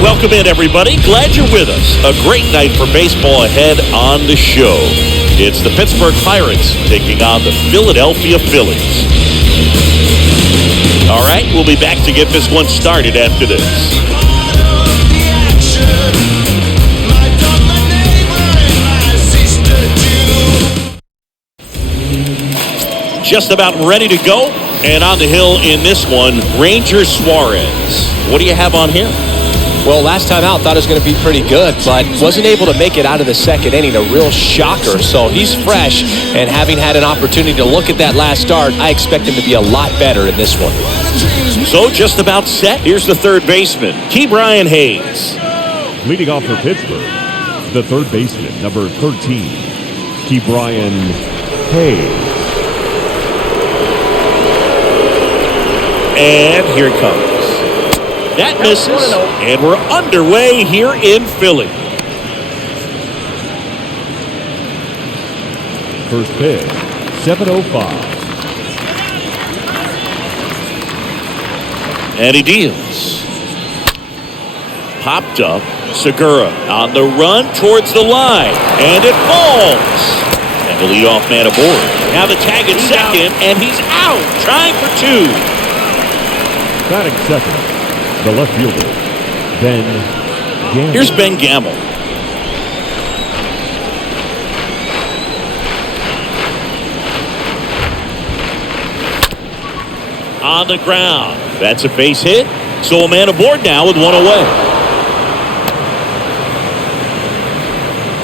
Welcome in, everybody. Glad you're with us. A great night for baseball ahead on the show. It's the Pittsburgh Pirates taking on the Philadelphia Phillies. All right, we'll be back to get this one started after this. Just about ready to go, and on the hill in this one, Ranger Suarez. What do you have on him? Well, last time out, thought it was going to be pretty good, but wasn't able to make it out of the second inning. A real shocker. So he's fresh, and having had an opportunity to look at that last start, I expect him to be a lot better in this one. So just about set. Here's the third baseman, Ke'Bryan Hayes. Leading off for Pittsburgh, the third baseman, number 13, Ke'Bryan Hayes. And here it comes. That misses, and we're underway here in Philly. First pitch, 7:05. And he deals. Popped up. Segura on the run towards the line, and it falls. And the leadoff man aboard. Now the tag at second, and he's out, trying for two. Batting second, the left fielder, Ben Gamble. Here's Ben Gamble. On the ground. That's a base hit. So a man aboard now with one away.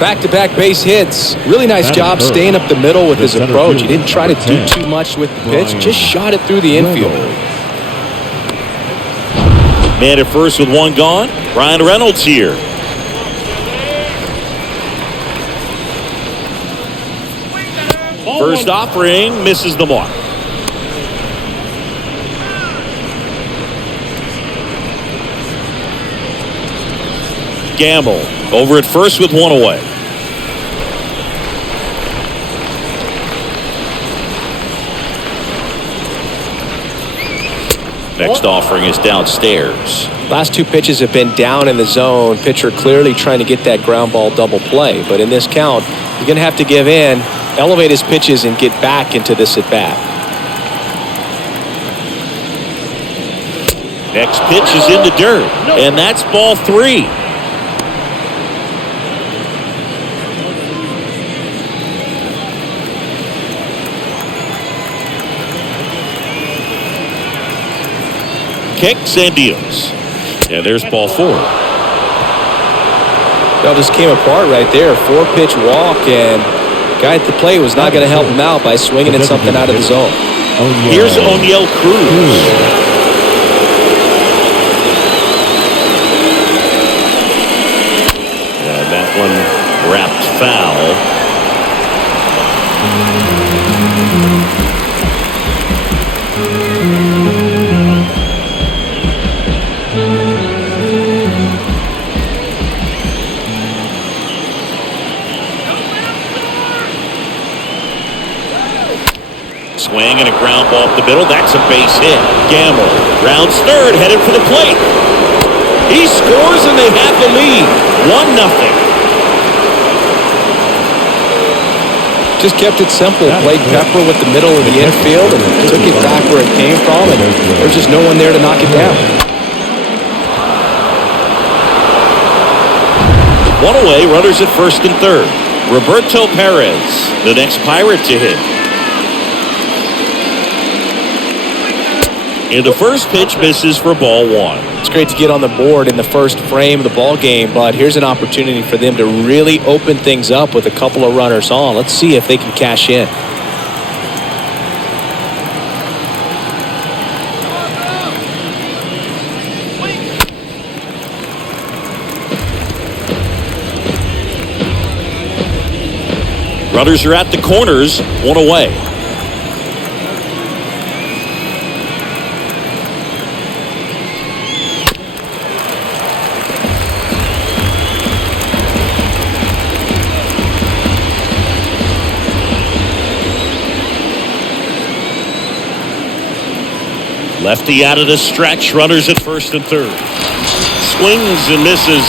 Back-to-back base hits. Really nice job staying up the middle with his approach. He didn't try to do too much with the pitch. Just shot it through the infield. Man at first with one gone. Ryan Reynolds here. First offering misses the mark. Gamble over at first with one away. Next offering is downstairs. Last two pitches have been down in the zone. Pitcher clearly trying to get that ground ball double play. But in this count, you're going to have to give in, elevate his pitches, and get back into this at bat. Next pitch is in the dirt, and that's ball three. Kicks and deals. And there's ball four. That just came apart right there. 4-pitch walk, and guy at the plate was not going to help him out by swinging at something out of the zone. Here's O'Neill Cruz. And that one wrapped foul. Swing and a ground ball up the middle. That's a base hit. Gamble rounds third, headed for the plate. He scores and they have the lead. 1-0. Just kept it simple. Played pepper with the middle of the infield and took it back where it came from, and there's just no one there to knock it down. One away, runners at first and third. Roberto Perez, the next Pirate to hit. And the first pitch misses for ball one. It's great to get on the board in the first frame of the ball game, but here's an opportunity for them to really open things up with a couple of runners on. Let's see if they can cash in. Runners are at the corners, one away. Lefty out of the stretch, runners at first and third. swings and misses,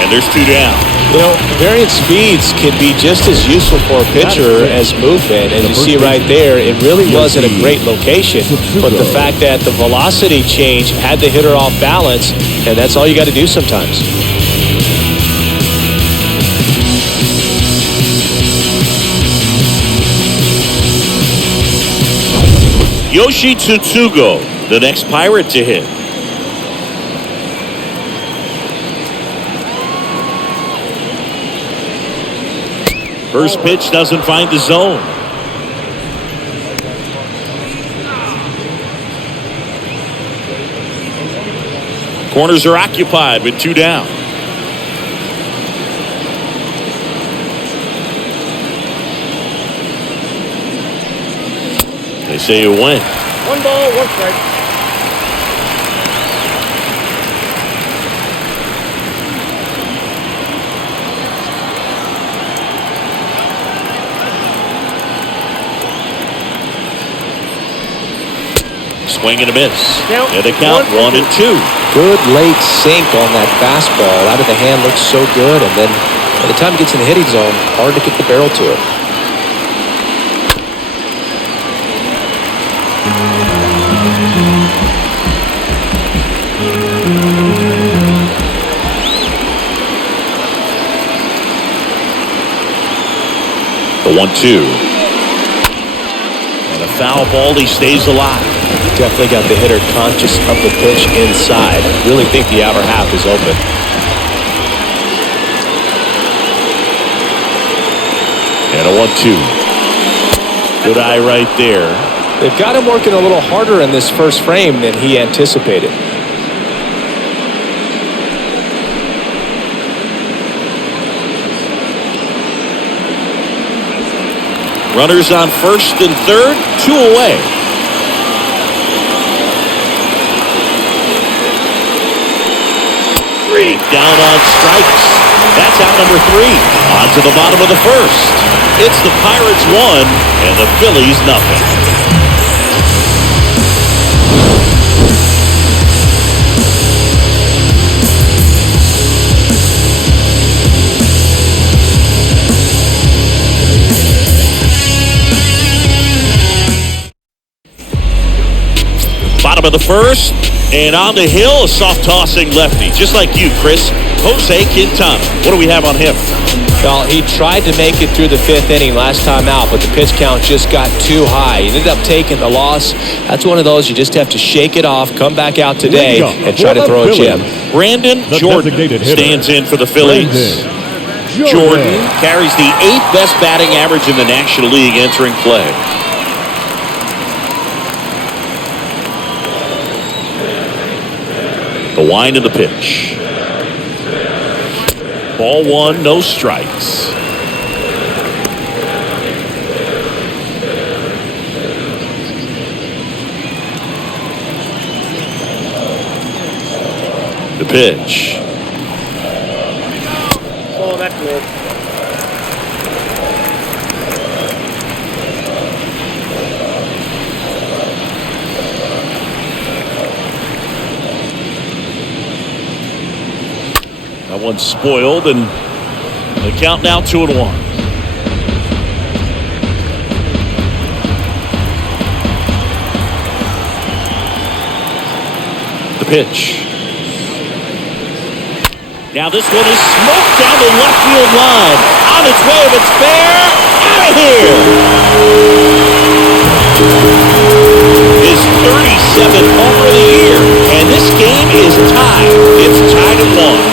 and there's 2 down. You know, variant speeds can be just as useful for a pitcher as movement. And you see right there, it really wasn't a great location. But the fact that the velocity change had the hitter off balance, and that's all you got to do sometimes. Yoshi Tsutsugo, the next Pirate to hit. First pitch doesn't find the zone. Corners are occupied with 2 down. They say you win. 1 ball, 1 strike. Swing and a miss. And the count 1 and 2. Good late sink on that fastball. Out of the hand looks so good, and then by the time it gets in the hitting zone, hard to get the barrel to it. The 1-2. And a foul ball, he stays alive. Definitely got the hitter conscious of the pitch inside. I really think the outer half is open. And a 1-2. Good eye right there. They've got him working a little harder in this first frame than he anticipated. Runners on first and third, 2 away. Down on strikes. That's out number 3. On to the bottom of the first. It's the Pirates 1 and the Phillies nothing. Bottom of the first. And on the hill, a soft tossing lefty, just like you, Chris. Jose Quintana. What do we have on him? Well, he tried to make it through the 5th inning last time out, but the pitch count just got too high. He ended up taking the loss. That's one of those you just have to shake it off, come back out today, and try to throw a gem. Brandon Jordan stands in for the Phillies. Jordan carries the 8th best batting average in the National League entering play. The wind of the pitch. Ball 1, no strikes. The pitch. Oh, that's good. That one's spoiled, and the count now 2-1. The pitch. Now this one is smoked down the left field line. On its way, if it's fair, out of here. His 37th homer of the year, and this game is tied. It's tied at 1.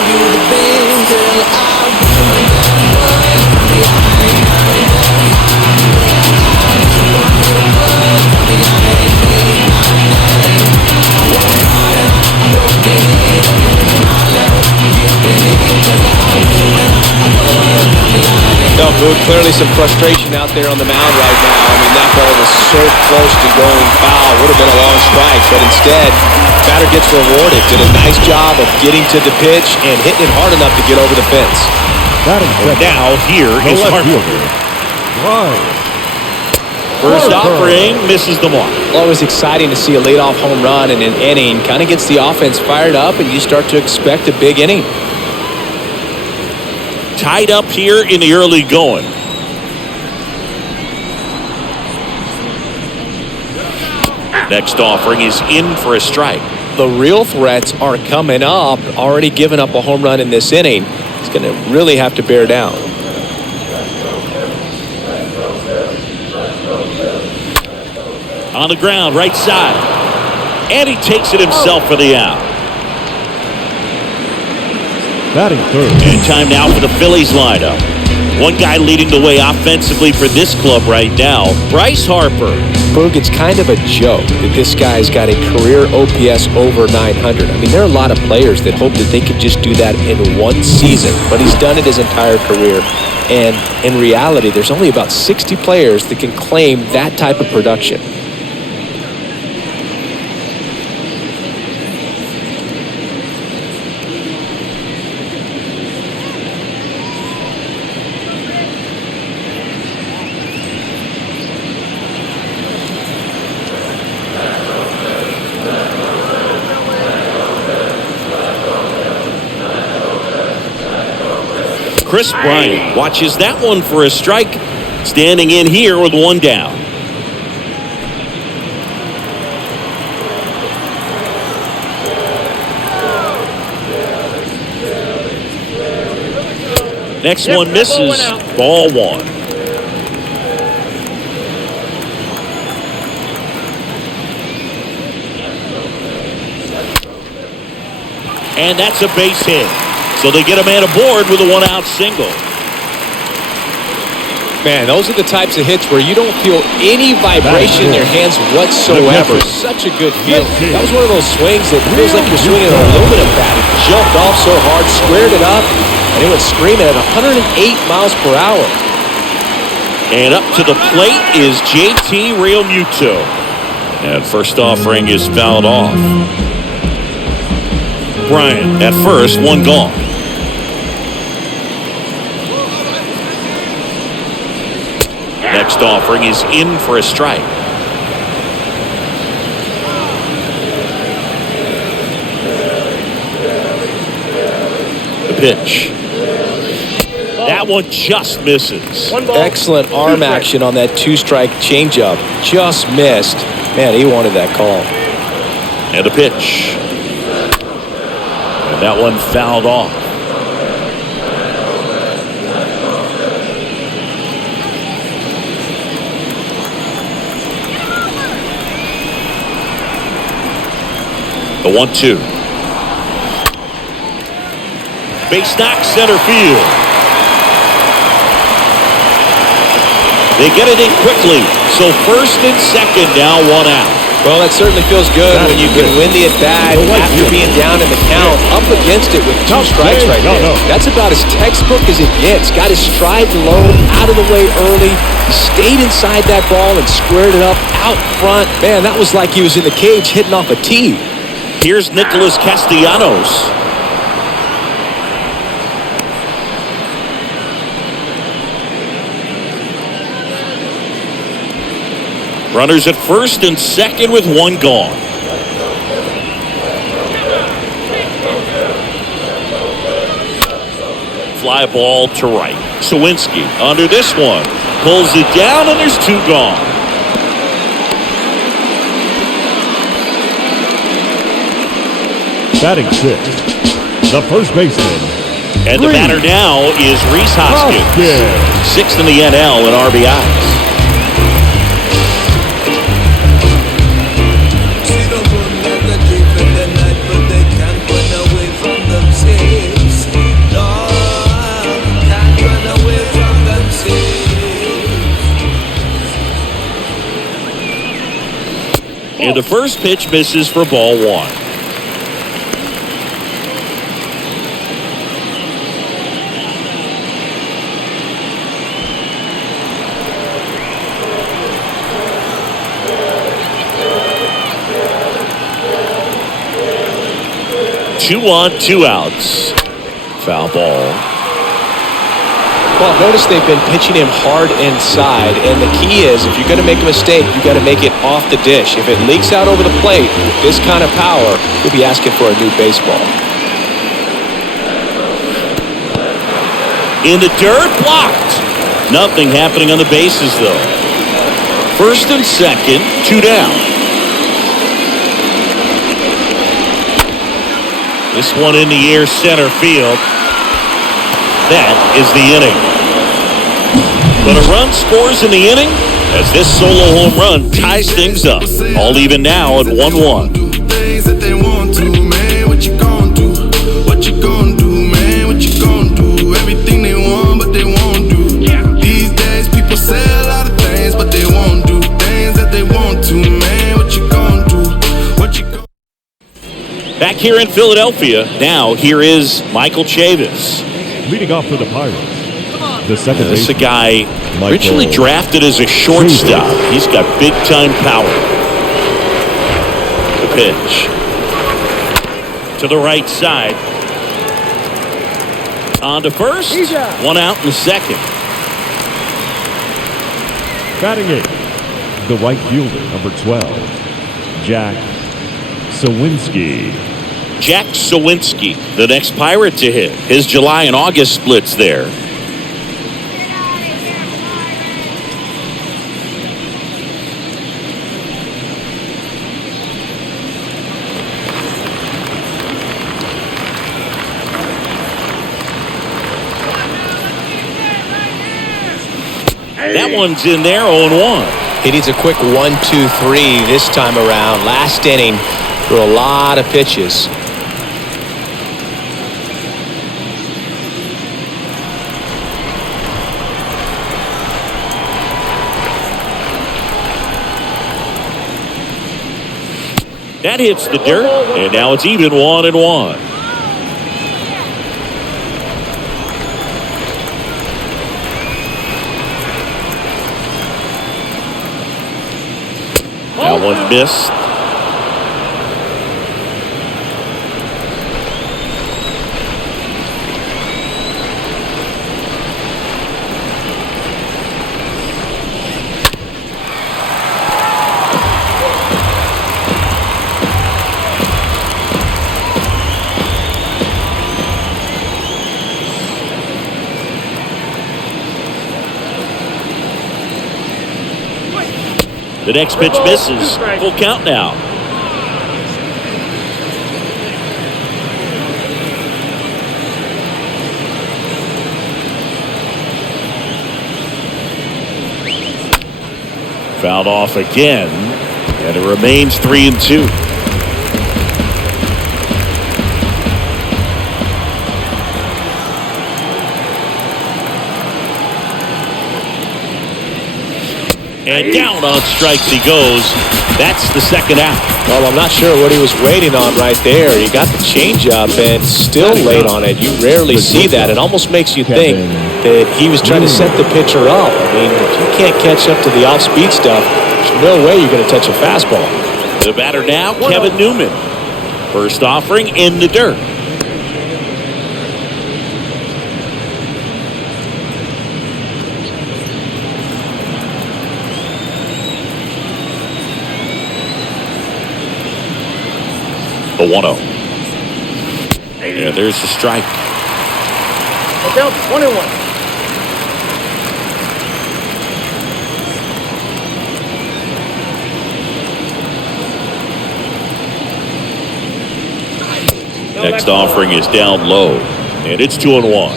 Clearly some frustration out there on the mound right now. I mean, that ball was so close to going foul. Would have been a long strike, but instead, batter gets rewarded. Did a nice job of getting to the pitch and hitting it hard enough to get over the fence. Now here is Harper. First offering misses the mark. Always exciting to see a leadoff home run in an inning. Kind of gets the offense fired up, and you start to expect a big inning. Tied up here in the early going. Next offering is in for a strike. The real threats are coming up. Already given up a home run in this inning. He's going to really have to bear down. On the ground, right side. And he takes it himself for the out. Batting third. And time now for the Phillies lineup. One guy leading the way offensively for this club right now, Bryce Harper. Boog, it's kind of a joke that this guy's got a career OPS over 900. I mean, there are a lot of players that hope that they could just do that in one season, but he's done it his entire career. And in reality, there's only about 60 players that can claim that type of production. Chris Bryant watches that one for a strike. Standing in here with one down. Next one misses. Ball one. And that's a base hit. So they get a man aboard with a one-out single. Man, those are the types of hits where you don't feel any vibration in your hands whatsoever. Such a good feel. That was one of those swings that feels like you're swinging an aluminum bat. It jumped off so hard, squared it up, and it went screaming at 108 miles per hour. And up to the plate is JT Realmuto. And first offering is fouled off. Bryant at first, one gone. Next offering is in for a strike. The pitch. That one just misses. Excellent arm action on that two-strike changeup. Just missed. Man, he wanted that call. And the pitch. And that one fouled off. The 1-2. Base knock, center field. They get it in quickly. So first and second now, one out. Well, that certainly feels good when you can win the at-bat after being down in the count, up against it with two strikes right there. That's about as textbook as it gets. Got his stride low, out of the way early. He stayed inside that ball and squared it up out front. Man, that was like he was in the cage hitting off a tee. Here's Nicholas Castellanos. Runners at first and second with one gone. Fly ball to right. Ziewinski under this one. Pulls it down and there's two gone. Batting sixth, the first baseman. And the batter now is Reese Hoskins. Sixth in the NL in RBIs. And the first pitch misses for ball one. Two on, two outs. Foul ball. Well, notice they've been pitching him hard inside, and the key is if you're going to make a mistake, you got to make it off the dish. If it leaks out over the plate with this kind of power, you'll be asking for a new baseball. In the dirt, blocked. Nothing happening on the bases, though. First and second, 2 down. This one in the air, center field. That is the inning. But a run scores in the inning as this solo home run ties things up. All even now at 1-1. Things that they want to, man. What you gonna do? What you gonna do, man? What you gonna do? Everything they want, but they won't do. These days people say a lot of things, but they won't do things that they want to, man. What you gonna do? What you gonna do? Back here in Philadelphia, now here is Michael Chavis. Leading off for the Pirates, the second This is a baseman, guy Michael originally drafted as a shortstop. He's got big-time power. The pitch. To the right side. On to first. One out in the second. batting eighth, the right fielder, number 12, Jack Ziewinski. Jack Ziewinski, the next Pirate to hit. His July and August splits there. That one's in there, 0-1. He needs a quick 1-2-3 this time around. Last inning, threw a lot of pitches. That hits the dirt, and now it's even 1-1. That one missed. The next pitch misses. Full count now. Fouled off again, and it remains 3-2. And down on strikes he goes. That's the second out. Well, I'm not sure what he was waiting on right there. He got the changeup and still late on it. You rarely see that. It almost makes you think that he was trying to set the pitcher up. I mean, if you can't catch up to the off-speed stuff, there's no way you're going to touch a fastball. The batter now, Kevin Newman. First offering in the dirt. The 1-0. Yeah, there's the strike. Look out, 1-1. Next offering is down low, and it's 2-1.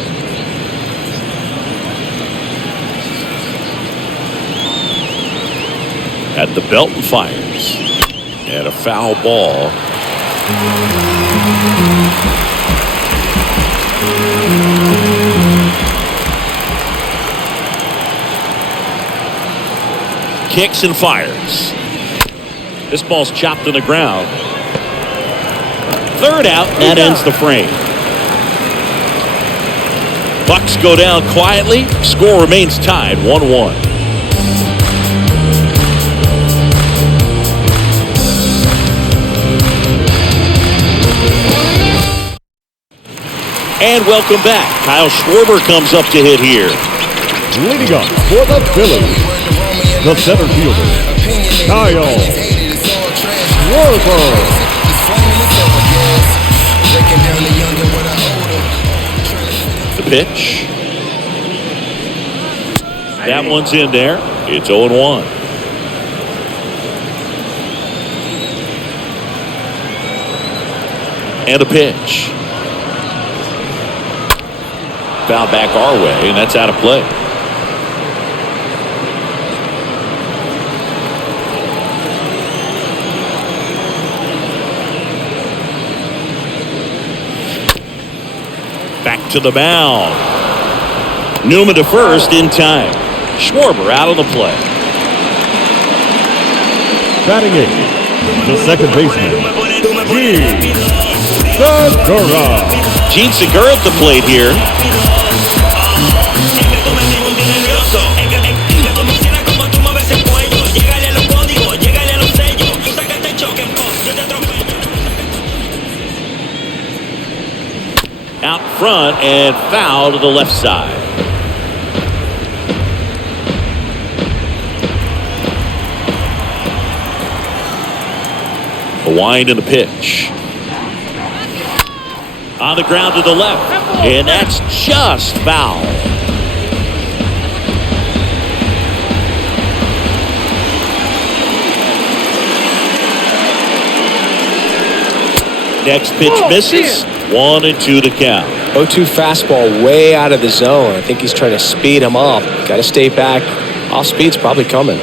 At the belt and fires. And a foul ball. Kicks and fires. This ball's chopped to the ground. Third out, and that ends the frame. Bucks go down quietly. Score remains tied, 1-1. And welcome back. Kyle Schwarber comes up to hit here. Leading up for the Phillies, the center fielder, Kyle Schwarber. The pitch. That one's in there. It's 0-1. And a pitch. Foul back our way, and that's out of play. Back to the mound. Newman to first in time. Schwarber out of the play. Batting eighth, the second baseman, Gene Segura at the plate here. Out front and foul to the left side. The wind and the pitch. On the ground to the left. And that's just foul. Next pitch misses. 1-2 to count. 0-2 fastball way out of the zone. I think he's trying to speed him up. Got to stay back. Off speed's probably coming.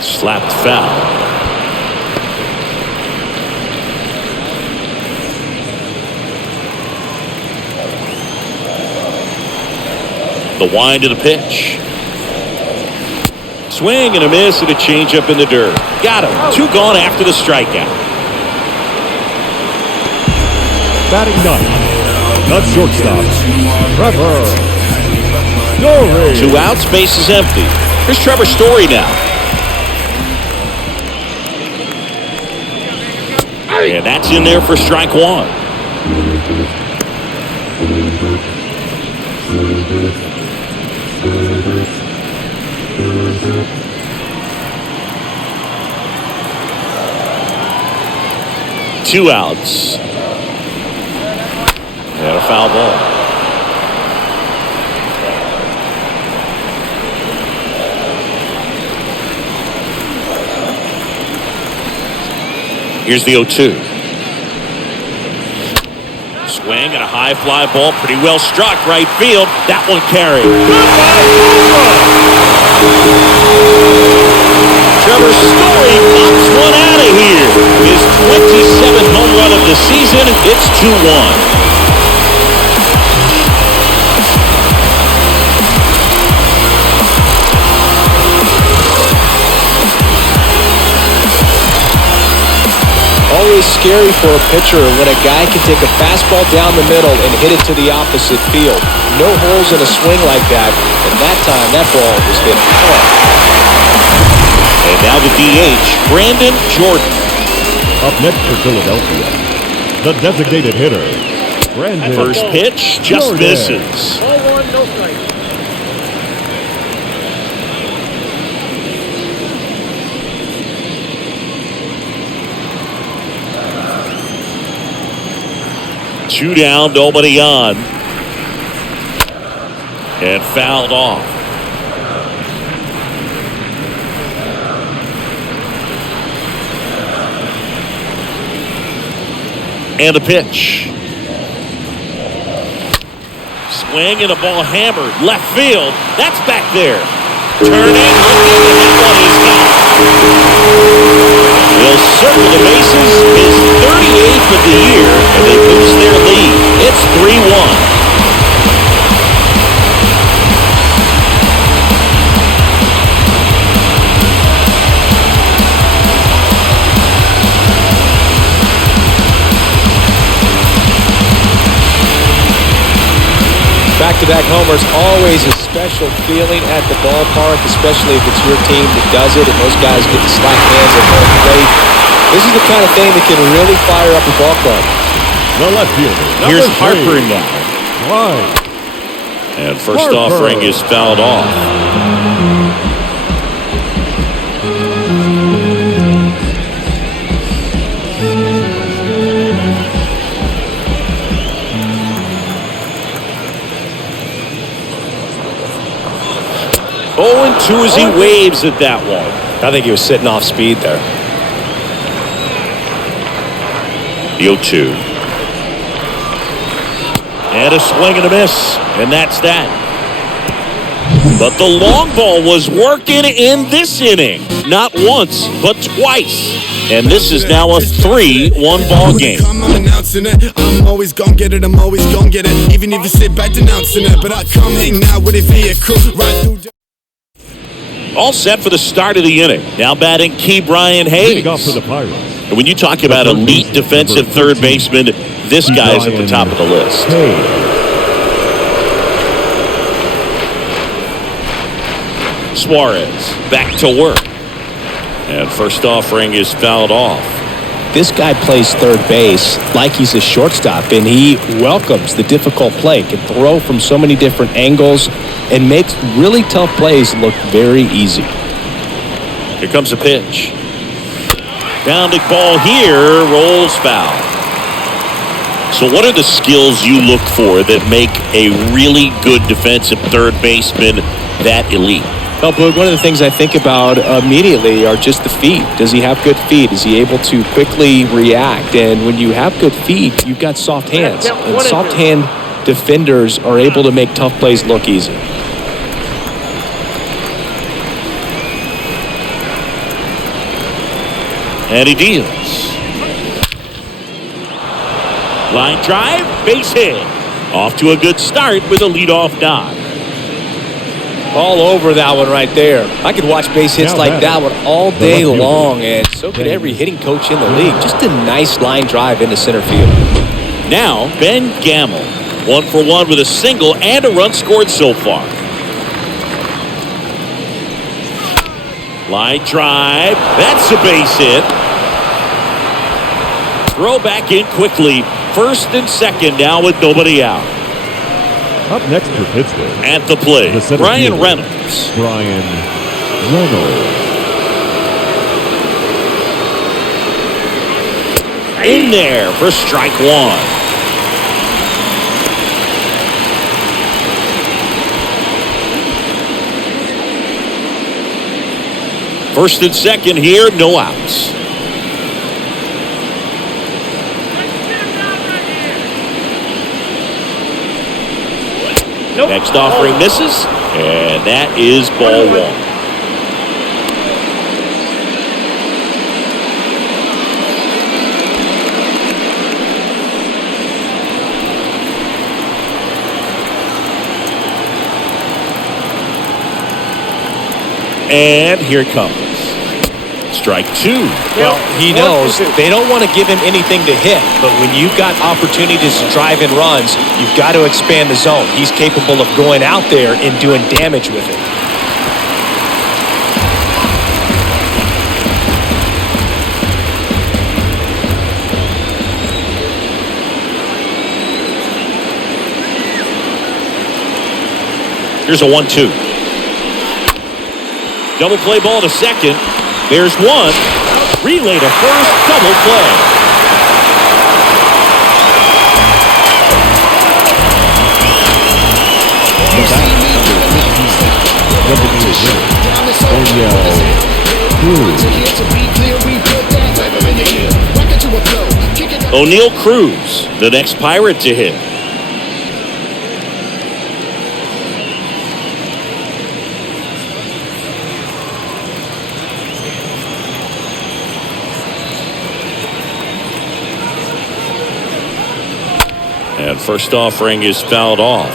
Slapped foul. The wind to the pitch. Swing and a miss and a changeup in the dirt. Got him. 2 gone after the strikeout. Batting ninth, the shortstop, Trevor Story. 2 outs, base is empty. Here's Trevor Story now. And that's in there for strike 1. Two outs. And a foul ball. Here's the 0-2. Swing and a high fly ball, pretty well struck right field. That one carried. Trevor Story pops one out of here. His 27th home run of the season. It's 2-1. Always scary for a pitcher when a guy can take a fastball down the middle and hit it to the opposite field. No holes in a swing like that, and that time that ball was hit hard. And now the DH, Brandon Jordan. Up next for Philadelphia, the designated hitter, Brandon First pitch just Jordan. misses. Ball 1, no strike. Two down, nobody on. And fouled off. And a pitch. Swing and a ball hammered. Left field. That's back there. Turning, looking, and that one is gone. He'll circle the bases, his 38th of the year, and they boost their lead. It's 3-1. Back-to-back homers, always a special feeling at the ballpark, especially if it's your team that does it and those guys get to slap hands at home plate. This is the kind of thing that can really fire up a ball club. The left fielder. Here's number Harper 3. now. Right. And first Harper. offering is fouled off. Oh, and 2 as he waves at that one. I think he was sitting off speed there. The 0-2. And a swing and a miss. And that's that. But the long ball was working in this inning. Not once, but twice. And this is now a 3-1 ball game. I'm announcing it. I'm always gonna get it. I'm always gonna get it. Even if you sit back denouncing it. But I come hang out with a vehicle right through. All set for the start of the inning. Now batting Key Brian Leading off for Hayes. the Pirates. And when you talk about elite defensive third baseman, this guy is at the top of the list. Hayes. Suarez back to work. And first offering is fouled off. This guy plays third base like he's a shortstop, and he welcomes the difficult play, can throw from so many different angles, and makes really tough plays look very easy. Here comes a pitch. Grounded ball here, rolls foul. So what are the skills you look for that make a really good defensive third baseman that elite? Well, Boog, one of the things I think about immediately are just the feet. Does he have good feet? Is he able to quickly react? And when you have good feet, you've got soft hands. And soft hand defenders are able to make tough plays look easy. And he deals. Line drive, base hit. Off to a good start with a leadoff dot. All over that one right there. I could watch base hits like that one all day long, and so could every hitting coach in the league. Just a nice line drive into center field. Now, Ben Gamel. 1 for 1 with a single and a run scored so far. Line drive. That's a base hit. Throw back in quickly. First and second now with nobody out. Up next for Pittsburgh. At the plate, The center Brian fielder, Reynolds. Brian Reynolds. In there for strike 1. First and second here, no outs. Next offering misses, and that is ball 1. And here it comes. Strike 2. Well, he knows they don't want to give him anything to hit, but when you've got opportunities to drive in runs, you've got to expand the zone. He's capable of going out there and doing damage with it. Here's a 1-2. Double play ball to second. There's one. Relay to first. Double play. O'Neal Cruz, the next Pirate to hit. And first offering is fouled off.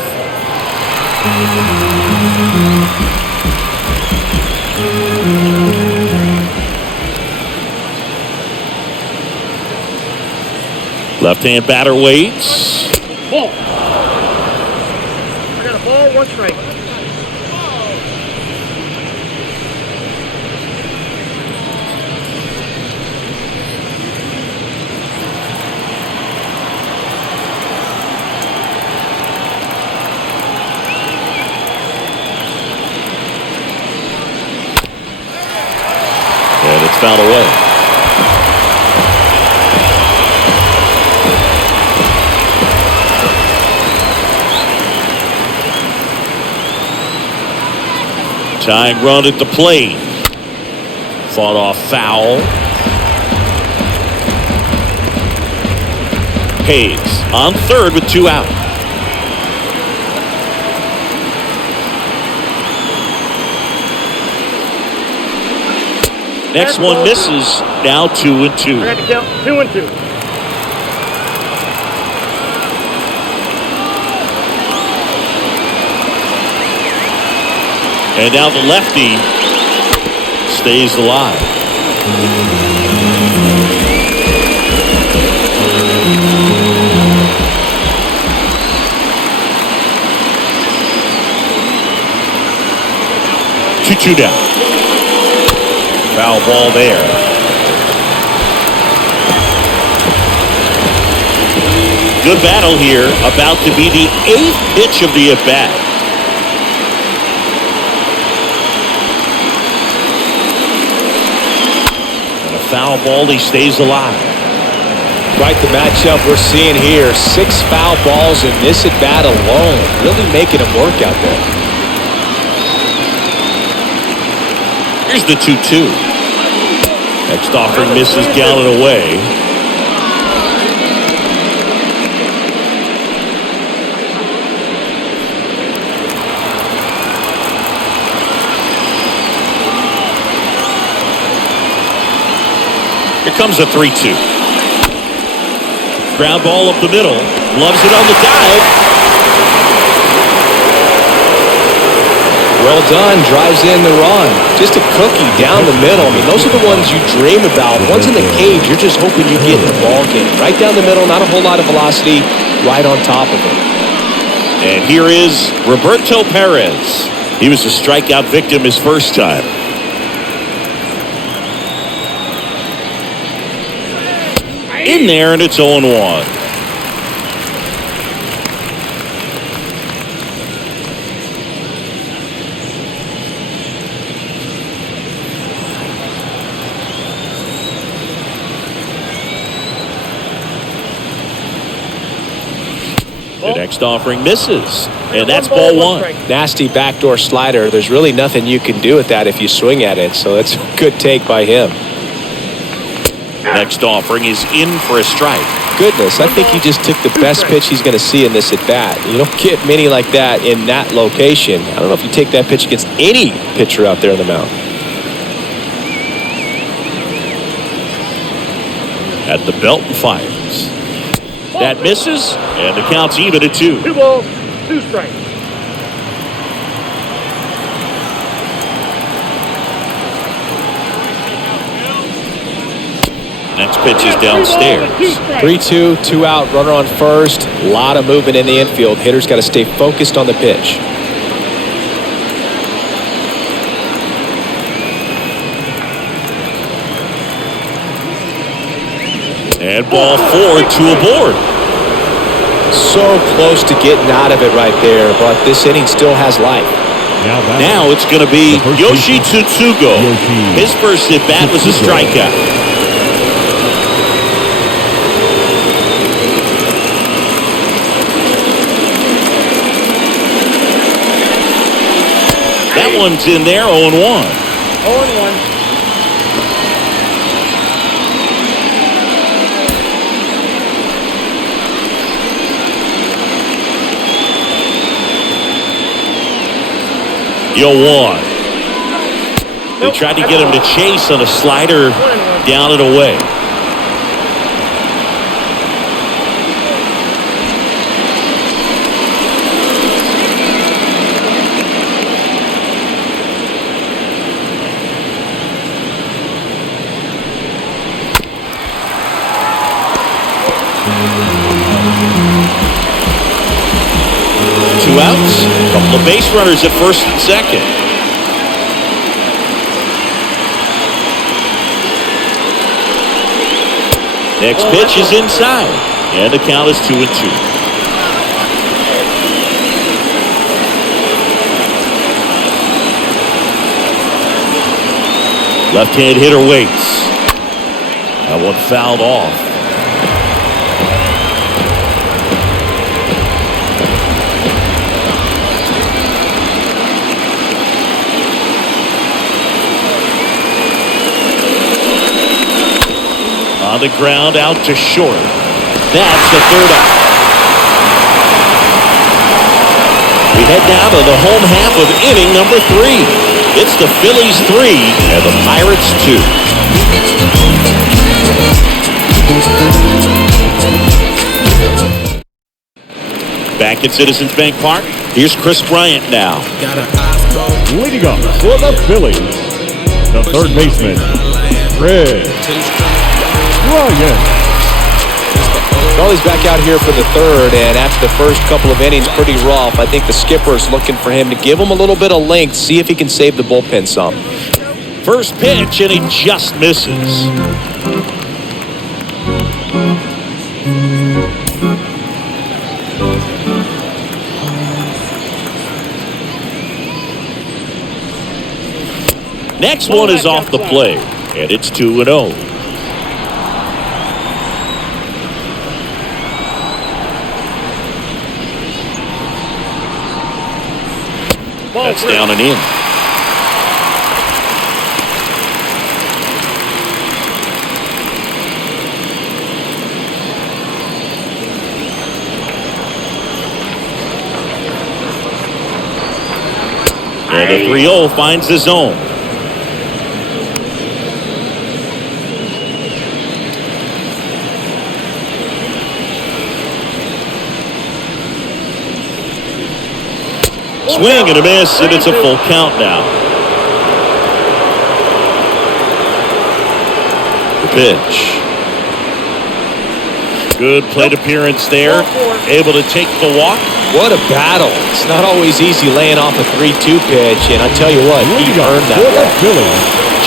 Left-hand batter waits. I got a ball, 1 strike. And it's fouled away. Tying run at the plate. Fought off foul. Hayes on third with 2 out. Next one misses. Now 2-2. I got to count 2-2. And now the lefty stays alive. Two down. Foul ball there. Good battle here. About to be the 8th pitch of the at-bat. Foul ball, he stays alive. Right, the matchup we're seeing here. 6 foul balls in this at bat alone. Really making him work out there. Here's the 2-2. Next offering misses, down and away. Here comes a 3-2. Ground ball up the middle. Loves it on the dive. Well done. Drives in the run. Just a cookie down the middle. I mean, those are the ones you dream about. Once in the cage, you're just hoping you get the ball game. Right down the middle. Not a whole lot of velocity. Right on top of it. And here is Roberto Perez. He was a strikeout victim his first time. In there, and it's 0-1. The next offering misses, and that's ball 1. Nasty backdoor slider. There's really nothing you can do with that if you swing at it, so that's a good take by him. Next offering is in for a strike. Goodness, I think he just took the best pitch he's going to see in this at bat. You don't get many like that in that location. I don't know if you take that pitch against any pitcher out there on the mound. At the belt and fires. That misses, and the count's even at 2. 2 balls, 2 strikes. Next pitch is downstairs. 3-2, 2 out, runner on first. A lot of movement in the infield. Hitter's got to stay focused on the pitch. And ball 4, 2 aboard. So close to getting out of it right there, but this inning still has life. Now it's going to be Yoshi Tsutsugo. His first at bat was a strikeout. That one's in there, 0-1. 0-1. Yo, 1. They tried to get him to chase on a slider down and away. 2 outs. A couple of base runners at first and second. Next pitch is inside, and the count is 2-2. Left-hand hitter waits. That one fouled off. On the ground, out to short. That's the third out. We head now to the home half of inning number 3. It's the Phillies 3 and the Pirates 2. Back at Citizens Bank Park, here's Chris Bryant now. Leading up for the Phillies, the third baseman, Reese Hoskins. Well, he's back out here for the third, and after the first couple of innings, pretty rough. I think the skipper is looking for him to give him a little bit of length, see if he can save the bullpen some. First pitch, and he just misses. Next one is off the plate, and it's 2-0. That's down and in. And the 3-0 finds the zone. Swing and a miss, and it's a full count now. The pitch. Good plate appearance there. Able to take the walk. What a battle. It's not always easy laying off a 3-2 pitch, and I tell you what, he earned that walk.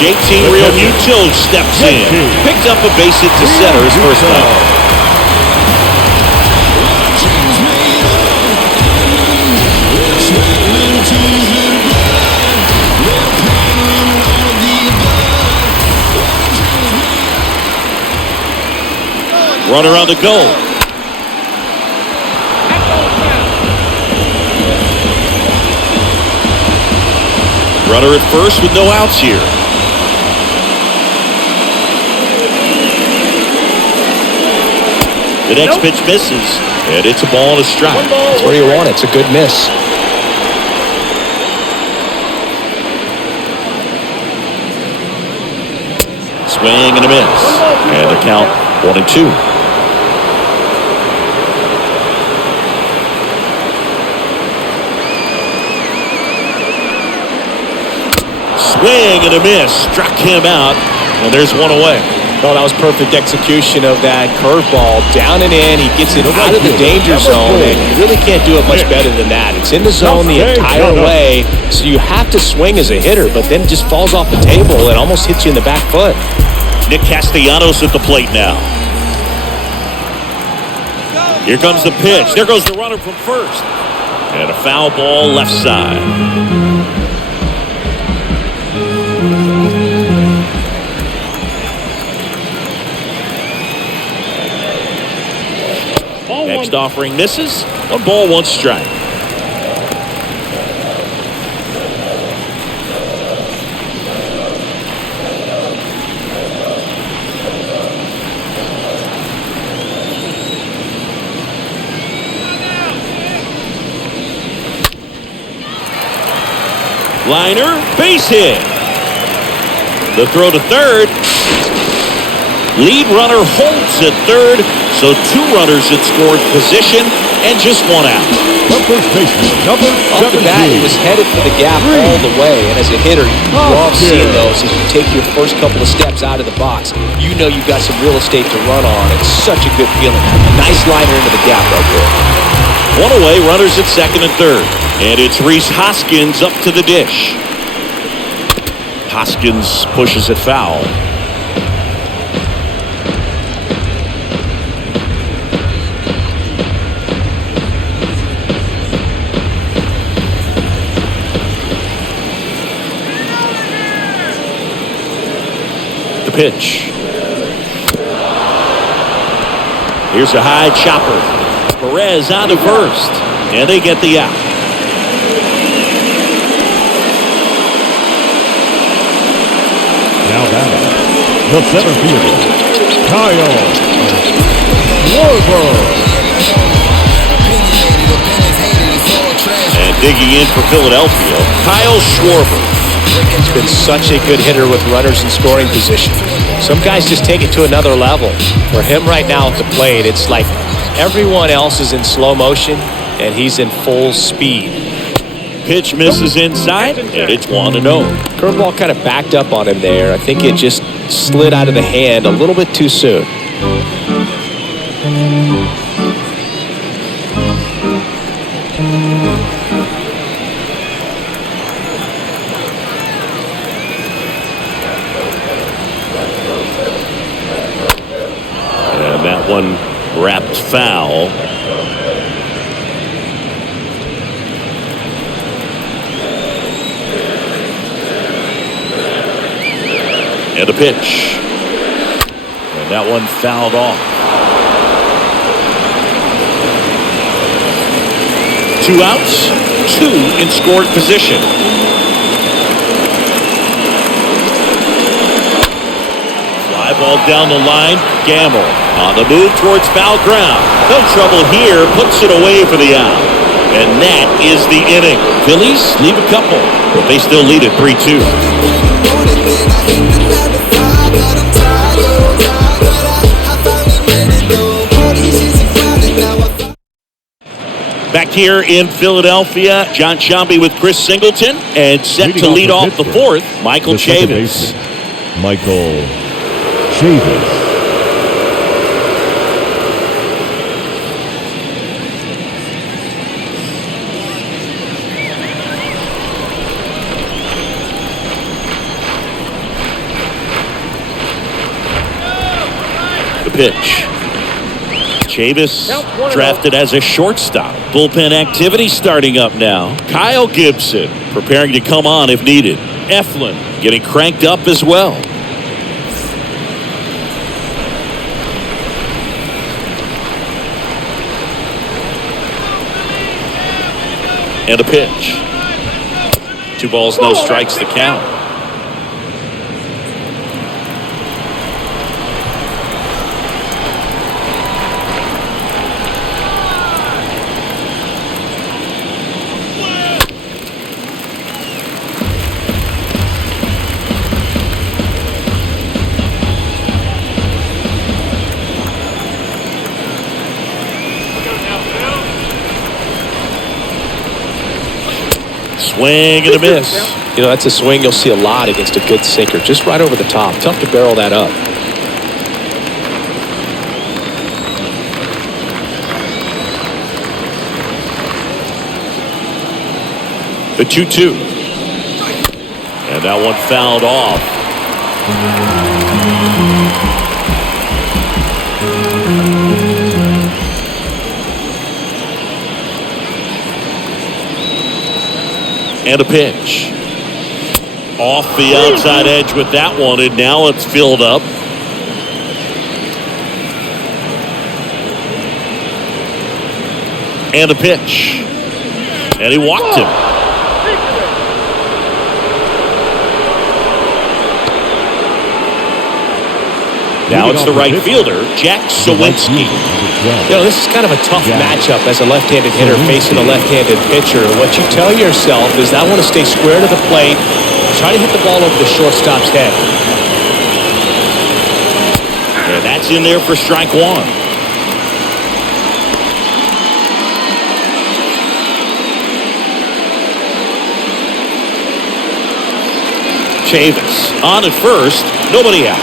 JT Realmuto steps in. Picked up a base hit to center his first time. Runner on the go. Runner at first with no outs here. The next pitch misses, and it's a ball and a strike. That's where you want it. It's a good miss. Swing and a miss, and the count 1-2. Swing and a miss. Struck him out, and there's one away. Well, that was perfect execution of that curveball. Down and in. He gets it out of the danger zone, and you really can't do it much better than that. It's in the zone the entire way, so you have to swing as a hitter, but then it just falls off the table and almost hits you in the back foot. Nick Castellanos at the plate now. Here comes the pitch. There goes the runner from first. And a foul ball left side. Next offering misses. 1 ball, 1 strike. Liner, base hit. The throw to third. Lead runner holds at third, so 2 runners had scored position and just 1 out. The first baseman, number 17. Off the bat, he was headed for the gap all the way, and as a hitter, you love seeing those as you take your first couple of steps out of the box. You know you've got some real estate to run on. It's such a good feeling. Nice liner into the gap right there. One away, runners at second and third. And it's Reese Hoskins up to the dish. Hoskins pushes it foul. The pitch. Here's a high chopper. Perez on to first, and they get the out. Now batting, the center fielder, Kyle Schwarber. And digging in for Philadelphia, Kyle Schwarber. He's been such a good hitter with runners in scoring position. Some guys just take it to another level. For him right now at the plate, it's like everyone else is in slow motion, and he's in full speed. Pitch misses inside, and it's 1-0. Curveball kind of backed up on him there. I think it just slid out of the hand a little bit too soon. And that one wrapped foul. And a pitch. And that one fouled off. 2 outs, 2 in scored position. Fly ball down the line. Gamble on the move towards foul ground. No trouble here. Puts it away for the out. And that is the inning. Phillies leave a couple, but they still lead at 3-2. Back here in Philadelphia, John Sciambi with Chris Singleton, and set to lead off the fourth, Michael Chavis. Michael Chavis. The pitch. Chavis drafted as a shortstop. Bullpen activity starting up now. Kyle Gibson preparing to come on if needed. Eflin getting cranked up as well. And a pitch. 2 balls, no strikes to count. Swing and a miss. You know, that's a swing you'll see a lot against a good sinker. Just right over the top. Tough to barrel that up. The 2-2. And that one fouled off. And a pitch. Off the outside edge with that one, and now it's filled up. And a pitch. And he walked him. Now it's the right fielder, Jack Ziewinski. You know, this is kind of a tough matchup as a left-handed hitter facing a left-handed pitcher. What you tell yourself is I want to stay square to the plate, try to hit the ball over the shortstop's head. And that's in there for strike 1. Chavis on at first, nobody out.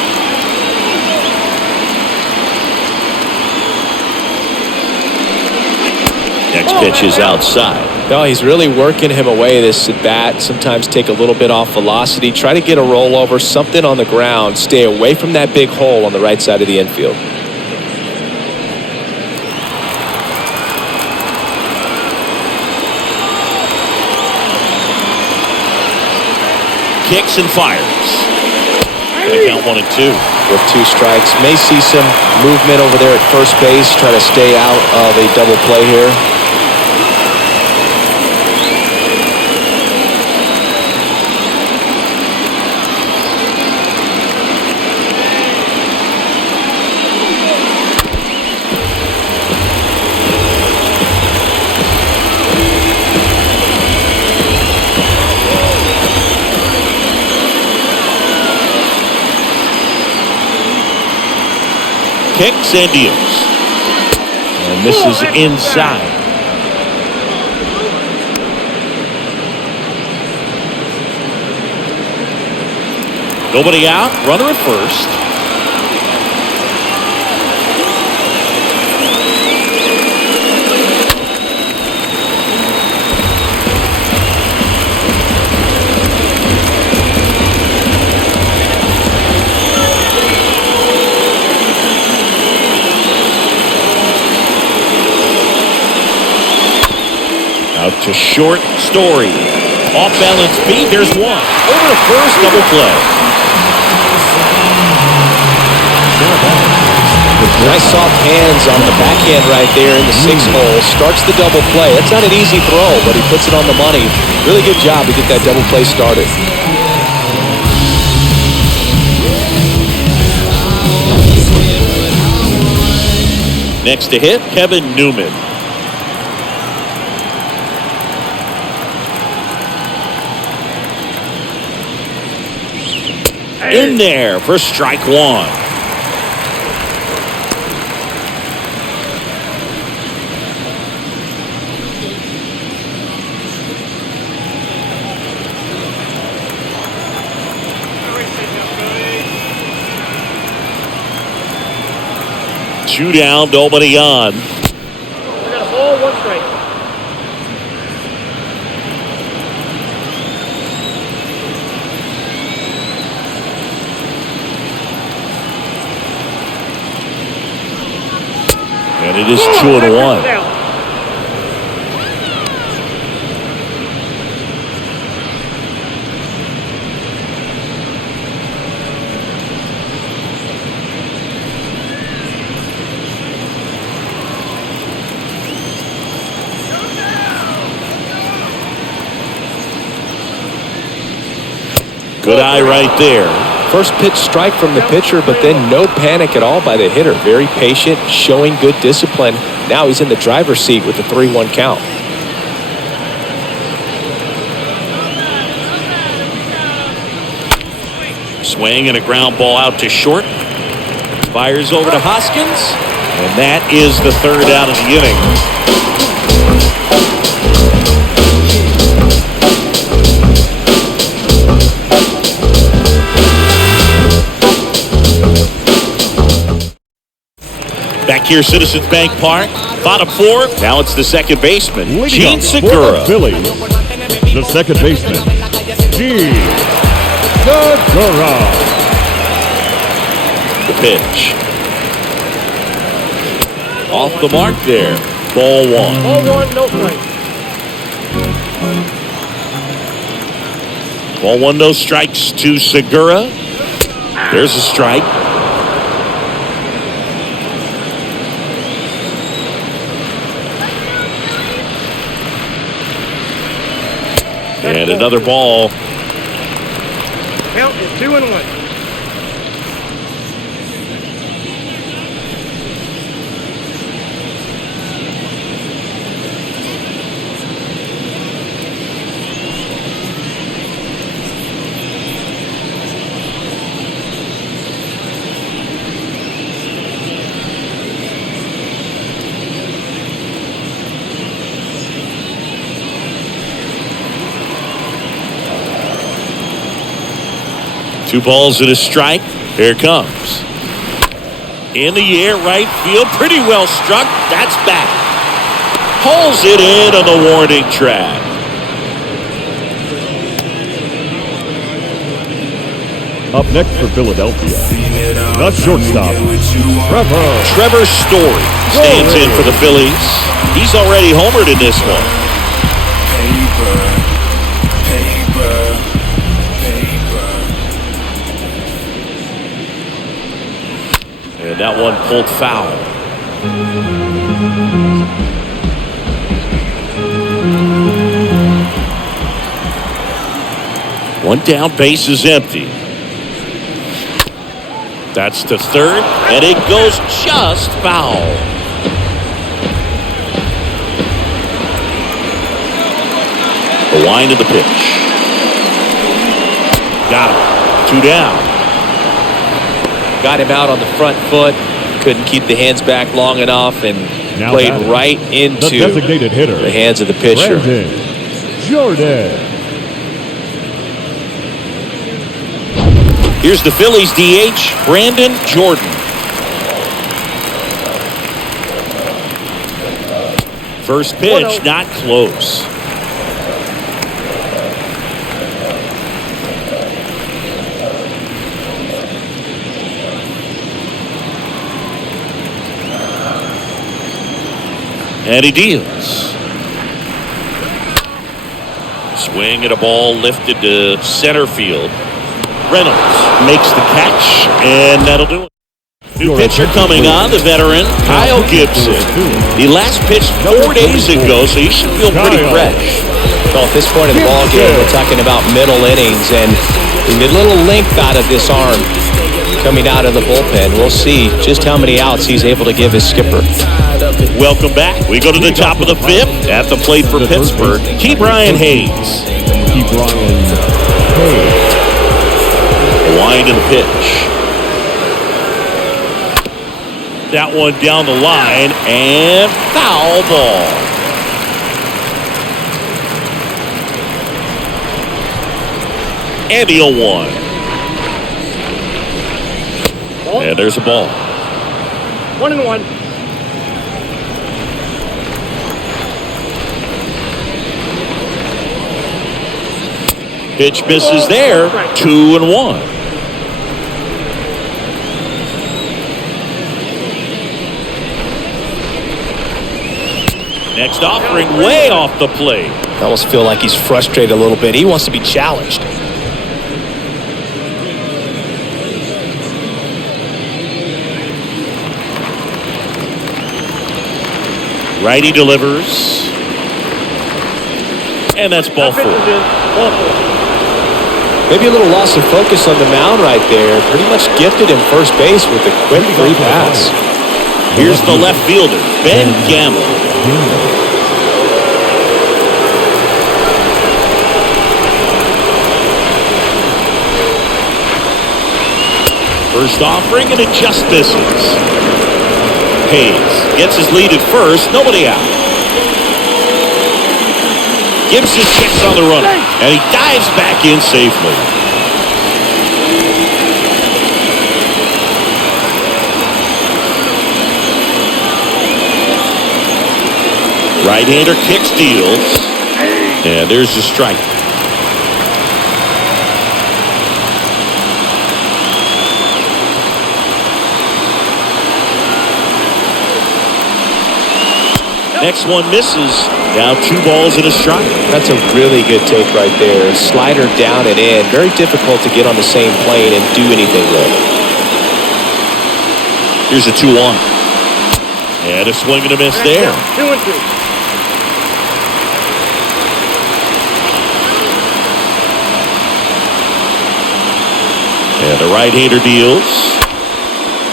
Next pitch is outside. No, he's really working him away this at bat. Sometimes take a little bit off velocity. Try to get a rollover, something on the ground. Stay away from that big hole on the right side of the infield. Kicks and fires. They count 1-2. With 2 strikes. May see some movement over there at first base. Try to stay out of a double play here. Kicks and deals. And this is inside. Nobody out. Runner at first. Out to short, Story. Off balance beat. There's one. Over to first, double play. Nice soft hands on the backhand right there in the 6 hole. Starts the double play. That's not an easy throw, but he puts it on the money. Really good job to get that double play started. Next to hit, Kevin Newman. In there for strike 1. Two down, nobody on. We got a ball, 1 strike. And it is 2-1. Good eye right there. First pitch strike from the pitcher, but then no panic at all by the hitter. Very patient, showing good discipline. Now he's in the driver's seat with the 3-1 count. Swing and a ground ball out to short. Fires over to Hoskins. And that is the 3rd out of the inning. Back here, Citizens Bank Park. Bottom 4. Now it's the second baseman, Gene Segura. Phillies, the second baseman, Gene Segura. The pitch. Off the mark there. Ball 1. Ball 1, no strike. Ball 1, no strikes to Segura. There's a strike. And another ball. Count is 2-1. Two balls and a strike. Here it comes. In the air, right field. Pretty well struck. That's back. Pulls it in on the warning track. Up next for Philadelphia, the shortstop, Trevor Story stands in for the Phillies. He's already homered in this one. And that one pulled foul. One down, base is empty. That's to third, and it goes just foul. The wind of the pitch. Got him. 2 down. Got him out on the front foot. Couldn't keep the hands back long enough and Now played batting, right into the designated hitter, the hands of the pitcher. Brandon Jordan. Here's the Phillies DH, Brandon Jordan. First pitch, not close. And he deals. Swing at a ball lifted to center field. Reynolds makes the catch, and that'll do it. New pitcher coming on, the veteran, Kyle Gibson. He last pitched 4 days ago, so he should feel pretty fresh. Well, at this point in the ball game, we're talking about middle innings, and we get a little length out of this arm coming out of the bullpen. We'll see just how many outs he's able to give his skipper. Welcome back. We go to the top of the 5th. At the plate for Pittsburgh, Key Brian Hayes. The wind of the pitch. That one down the line, and foul ball. And the 0-1. And there's a ball. 1-1. Pitch misses there. 2-1. Next offering way off the plate. I almost feel like he's frustrated a little bit. He wants to be challenged. Righty delivers. And that's ball 4. Maybe a little loss of focus on the mound right there. Pretty much gifted him first base with a quick free pass. Here's the left fielder, Ben Gamble. First offering, and it just misses. Hayes gets his lead at first, nobody out. Gibson checks on the runner, and he dives back in safely. Right-hander kicks, deals, and there's the strike. Next one misses. Now 2 balls and a strike. That's a really good take right there. Slider down and in. Very difficult to get on the same plane and do anything with. Here's a 2-1. And a swing and a miss there. 2-2. And the right-hander deals.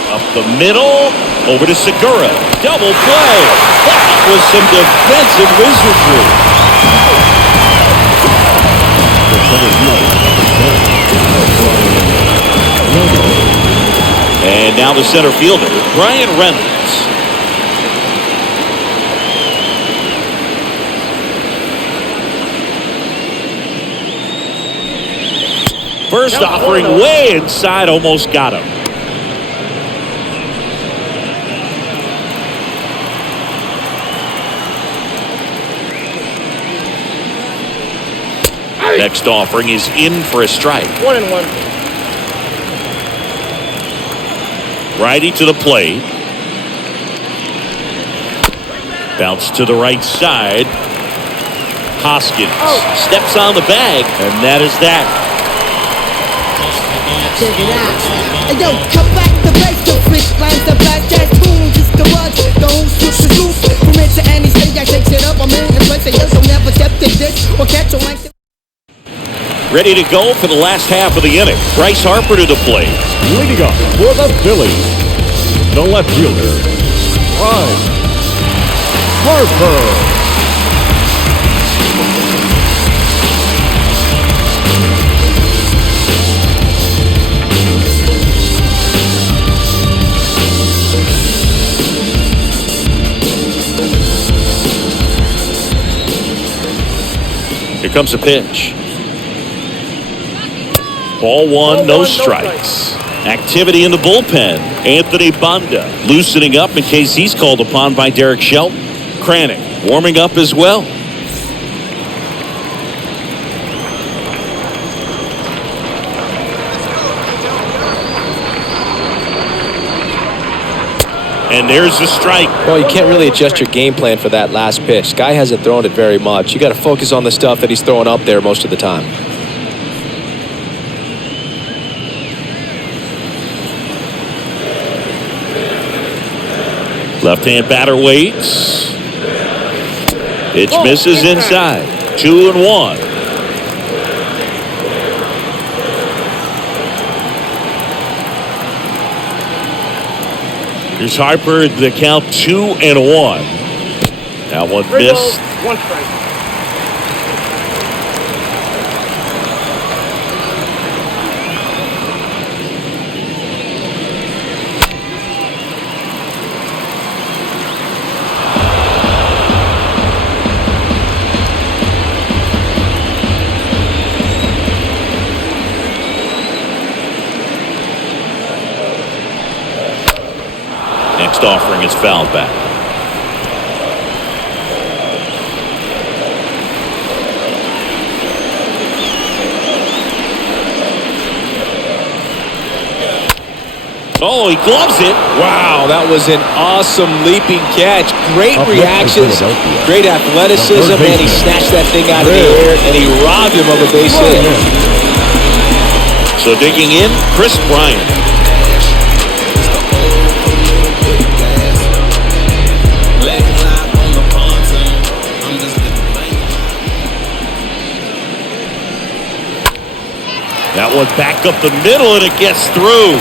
Up the middle. Over to Segura. Double play. That was some defensive wizardry. And now the center fielder, Brian Reynolds. First offering way inside, almost got him. Next offering is in for a strike. 1-1. Righty to the plate. Bounce to the right side. Hoskins steps on the bag, and that is that. Check it out. Hey, yo, come back to base, the fish lines, the back jazz tunes, just the buzz, don't shoot the loose. From it to any stage, I shake it up, I'm in the place, yes, I'll never step to this, or catch a length. Ready to go for the last half of the inning. Bryce Harper to the plate. Leading up for the Phillies, the left fielder, Bryce Harper. Here comes a pitch. Ball one, no strikes. Activity in the bullpen. Anthony Banda loosening up in case he's called upon by Derek Shelton. Kranick warming up as well. And there's the strike. Well, you can't really adjust your game plan for that last pitch. Guy hasn't thrown it very much. You got to focus on the stuff that he's throwing up there most of the time. Left-hand batter waits. Pitch misses inside. 2-1. Here's Harper. The count 2-1. That one missed. 1 strike. Next offering is fouled back. Oh, he gloves it. Wow, that was an awesome leaping catch. Great Up next for reactions, Philadelphia. great athleticism, The third and he baseman. snatched that thing out of the air, and he robbed him of a base hit. So digging in, Chris Bryant. That one back up the middle, and it gets through.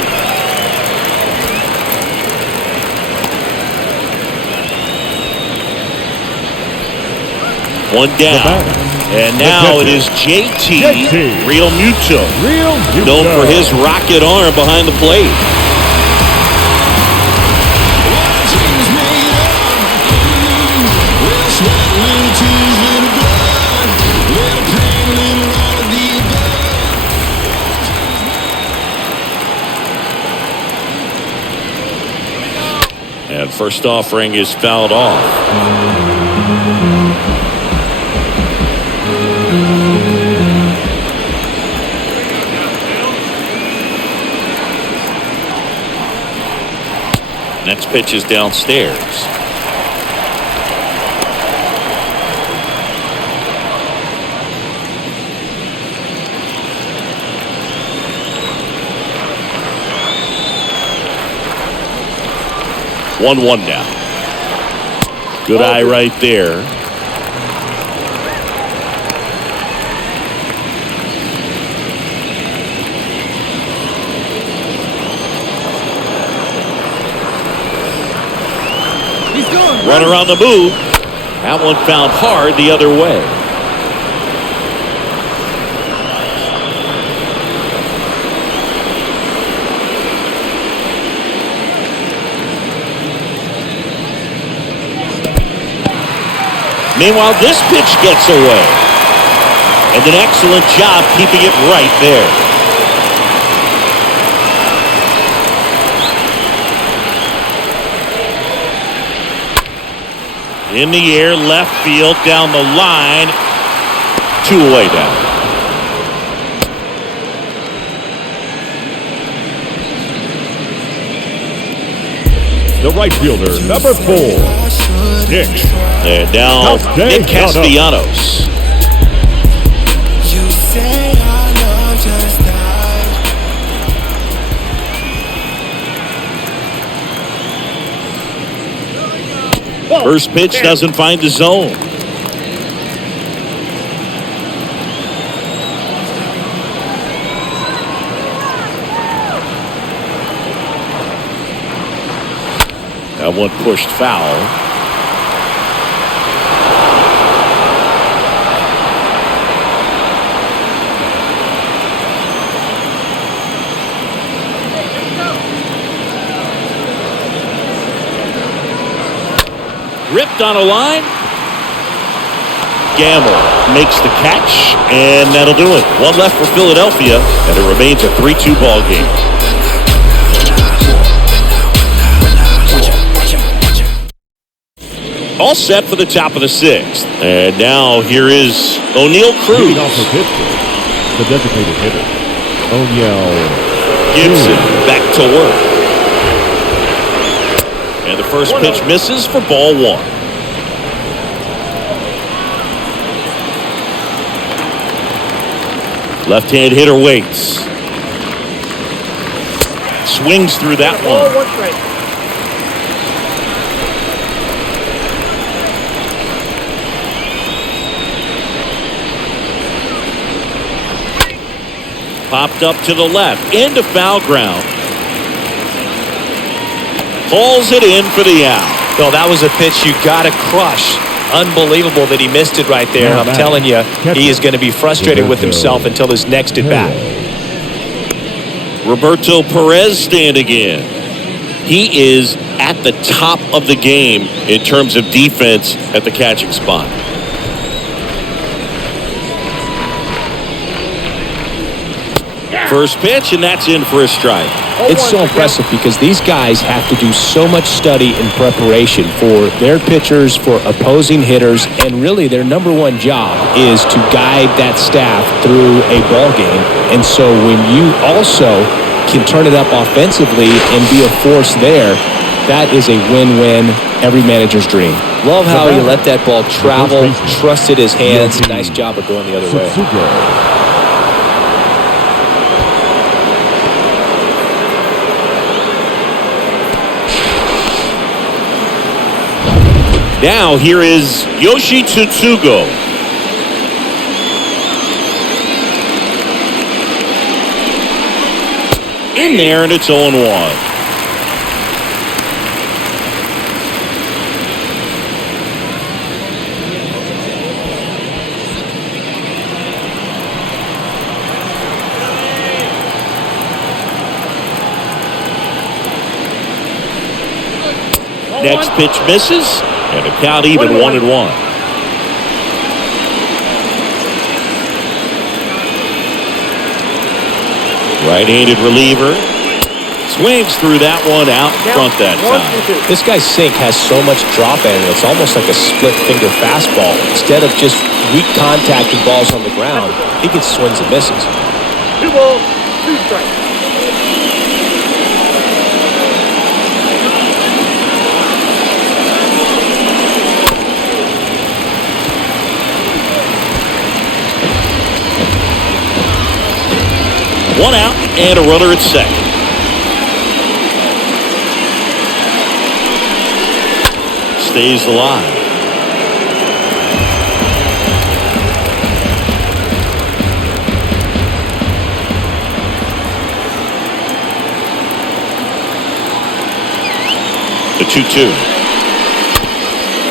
One down. And now it is JT Real Muto, known for his rocket arm behind the plate. And first offering is fouled off. Next pitch is downstairs. One now. Good eye right there. Runner on the move. That one found hard the other way. Meanwhile, this pitch gets away. And an excellent job keeping it right there. In the air, left field, down the line. 2 away now. the right fielder, number 4, Nick. And now Nick Castellanos. You say our love just died. First pitch doesn't find the zone. That one pushed foul. Ripped on a line. Gamble makes the catch, and that'll do it. One left for Philadelphia, and it remains a 3-2 ball game. All set for the top of the 6th. And now here is O'Neal Cruz. Leading off for Pittsburgh, the designated hitter, O'Neal Gibson back to work. And the first pitch misses for ball 1. Left-hand hitter waits. Swings through that one. Popped up to the left, into foul ground. Pulls it in for the out. Well, that was a pitch you got to crush. Unbelievable that he missed it right there. I'm telling you, he is going to be frustrated with himself until his next at bat. Roberto Perez standing in. He is at the top of the game in terms of defense at the catching spot. First pitch, and that's in for a strike. It's so impressive because these guys have to do so much study and preparation for their pitchers, for opposing hitters, and really their number one job is to guide that staff through a ball game. And so when you also can turn it up offensively and be a force there, that is a win-win, every manager's dream. Love how he let that ball travel, trusted his hands. Nice job of going the other way. Now here is Yoshi Tsutsugo. In there, and it's 0-1. Next pitch misses. And the count even 1-1. Right-handed reliever. Swings through that one out front that time. This guy's sink has so much drop in it. It's almost like a split-finger fastball. Instead of just weak contact and balls on the ground, he gets swings and misses. 2 balls, 2 strikes. One out and a runner at second. Stays alive. The 2-2.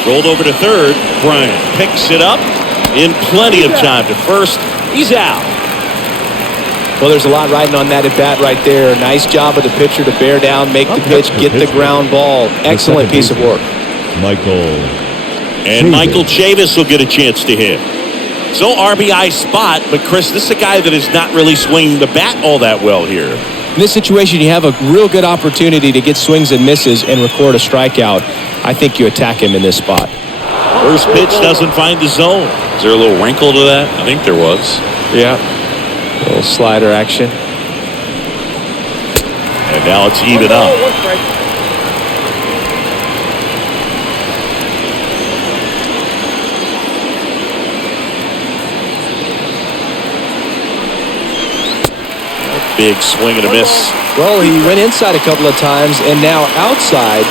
Rolled over to third. Bryant picks it up in plenty of time to first. He's out. Well, there's a lot riding on that at bat right there. Nice job of the pitcher to bear down, make the pitch, get the ground ball. Excellent piece of work. Michael Chavis will get a chance to hit. So RBI spot, but Chris, this is a guy that is not really swinging the bat all that well here. In this situation, you have a real good opportunity to get swings and misses and record a strikeout. I think you attack him in this spot. First pitch doesn't find the zone. Is there a little wrinkle to that? I think there was. Yeah. A little slider action. And now it's even up. Big swing and a miss. Well, he went inside a couple of times, and now outside.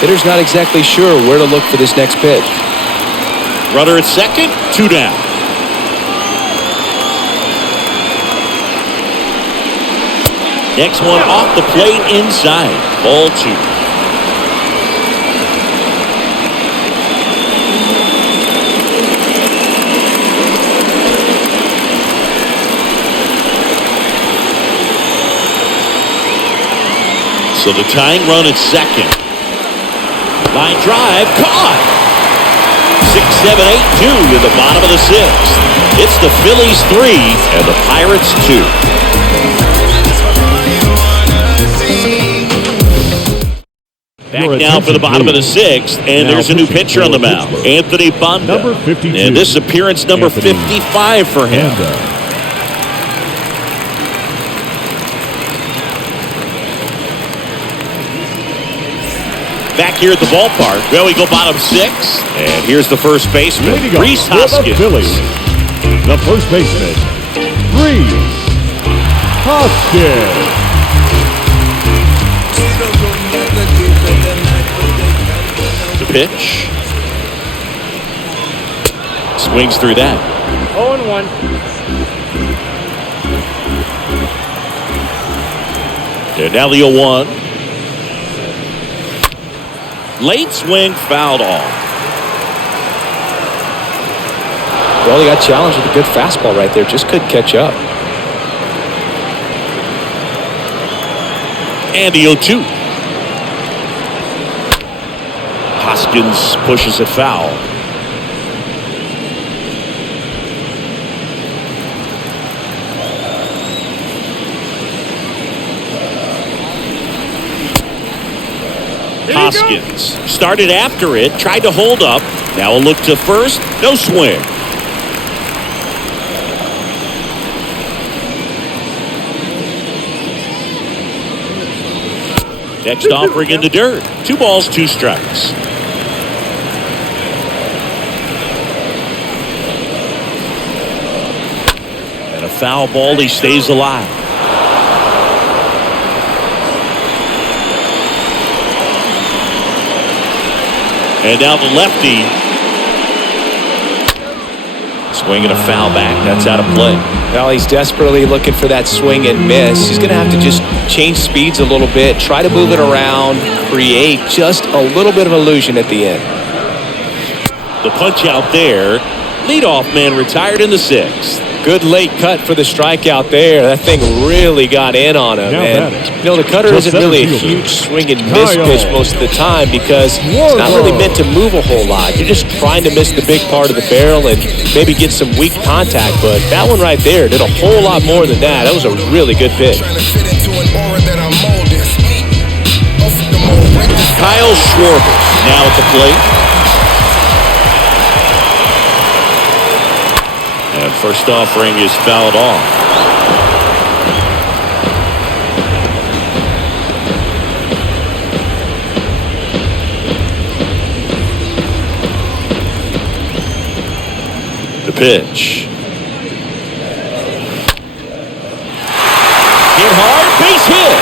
Hitter's not exactly sure where to look for this next pitch. Runner at second, 2 down. Next one off the plate inside. Ball 2. So the tying run at second. Line drive, caught. 6-7-8-2 to the bottom of the 6th. It's the Phillies 3 and the Pirates 2. Back now for the bottom of the 6th, and there's a new pitcher on the mound, Anthony Banda. Number 52. And this appearance number 55 for him. Back here at the ballpark. Well, we go bottom 6. And here's the first baseman, Reese Hoskins. The Phillies, the first baseman, Reese Hoskins. The pitch. Swings through that. 0-1. And now the 0-1. Late swing, fouled off. Well, he got challenged with a good fastball right there. Just couldn't catch up. And the 0-2. Hoskins pushes it foul. Hoskins started after it, tried to hold up. Now a look to first, no swing. Next offering in the dirt. 2 balls, 2 strikes. And a foul ball, he stays alive. And now the lefty. Swinging a foul back. That's out of play. Well, he's desperately looking for that swing and miss. He's going to have to just change speeds a little bit, try to move it around, create just a little bit of illusion at the end. The punch out there. Leadoff man retired in the 6th. Good late cut for the strikeout there. That thing really got in on him. And, you know, the cutter isn't really a huge swing and miss pitch most of the time because it's not really meant to move a whole lot. You're just trying to miss the big part of the barrel and maybe get some weak contact. But that one right there did a whole lot more than that. That was a really good pitch. Kyle Schwarber now at the plate. And first offering is fouled off. The pitch. Hit hard, base hit.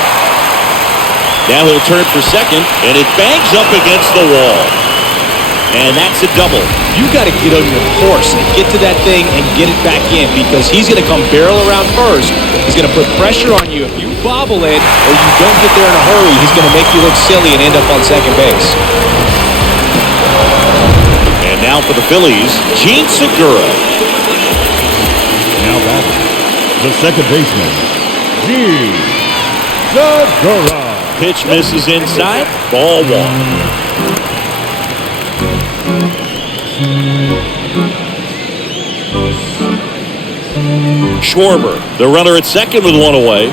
Now he'll turn for second, and it bangs up against the wall. And that's a double. You got to get on your horse and get to that thing and get it back in because he's going to come barrel around first. He's going to put pressure on you. If you bobble it or you don't get there in a hurry, he's going to make you look silly and end up on second base. And now for the Phillies, Gene Segura. Now batting, the second baseman, Gene Segura. Pitch misses inside. Ball 1. Schwarber, the runner at second with 1 away.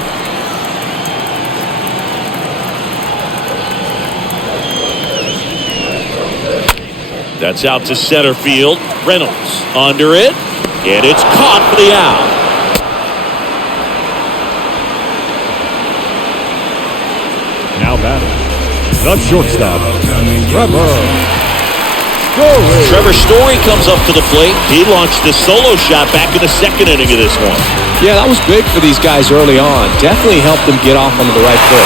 That's out to center field. Reynolds under it, and it's caught for the out. Now batting, the shortstop, Trevor Trevor Story comes up to the plate. He launched a solo shot back in the second inning of this one. Yeah, that was big for these guys early on. Definitely helped them get off onto the right foot.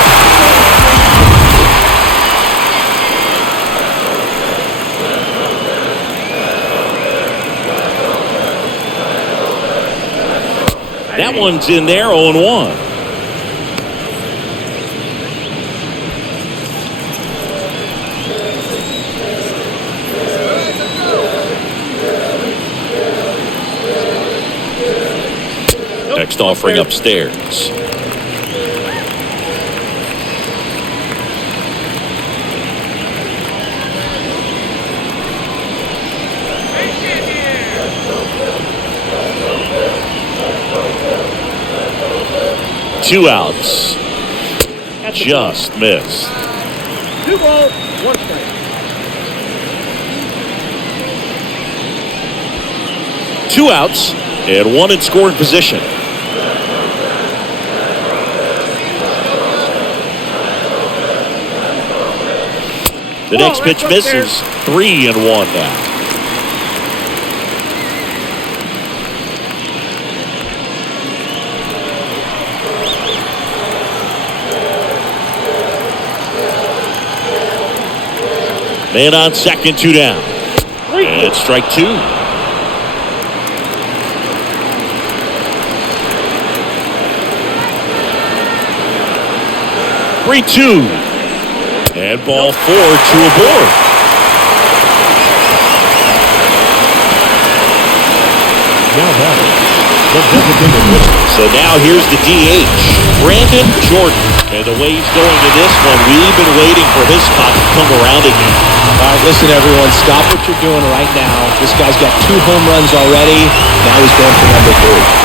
That one's in there, 0-1. Next offering upstairs. Two outs. Just missed. 2 balls, 1 strike. Two outs and one in scoring position. The next pitch misses. 3-1 now. Man on second, 2 down. And strike 2. Three-2. And ball 4, 2 aboard. Now batting, the designated hitter. So now here's the DH, Brandon Jordan. And the way he's going to this one, we've been waiting for his spot to come around again. All right, listen, everyone. Stop what you're doing right now. This guy's got 2 home runs already. Now he's going for number 3.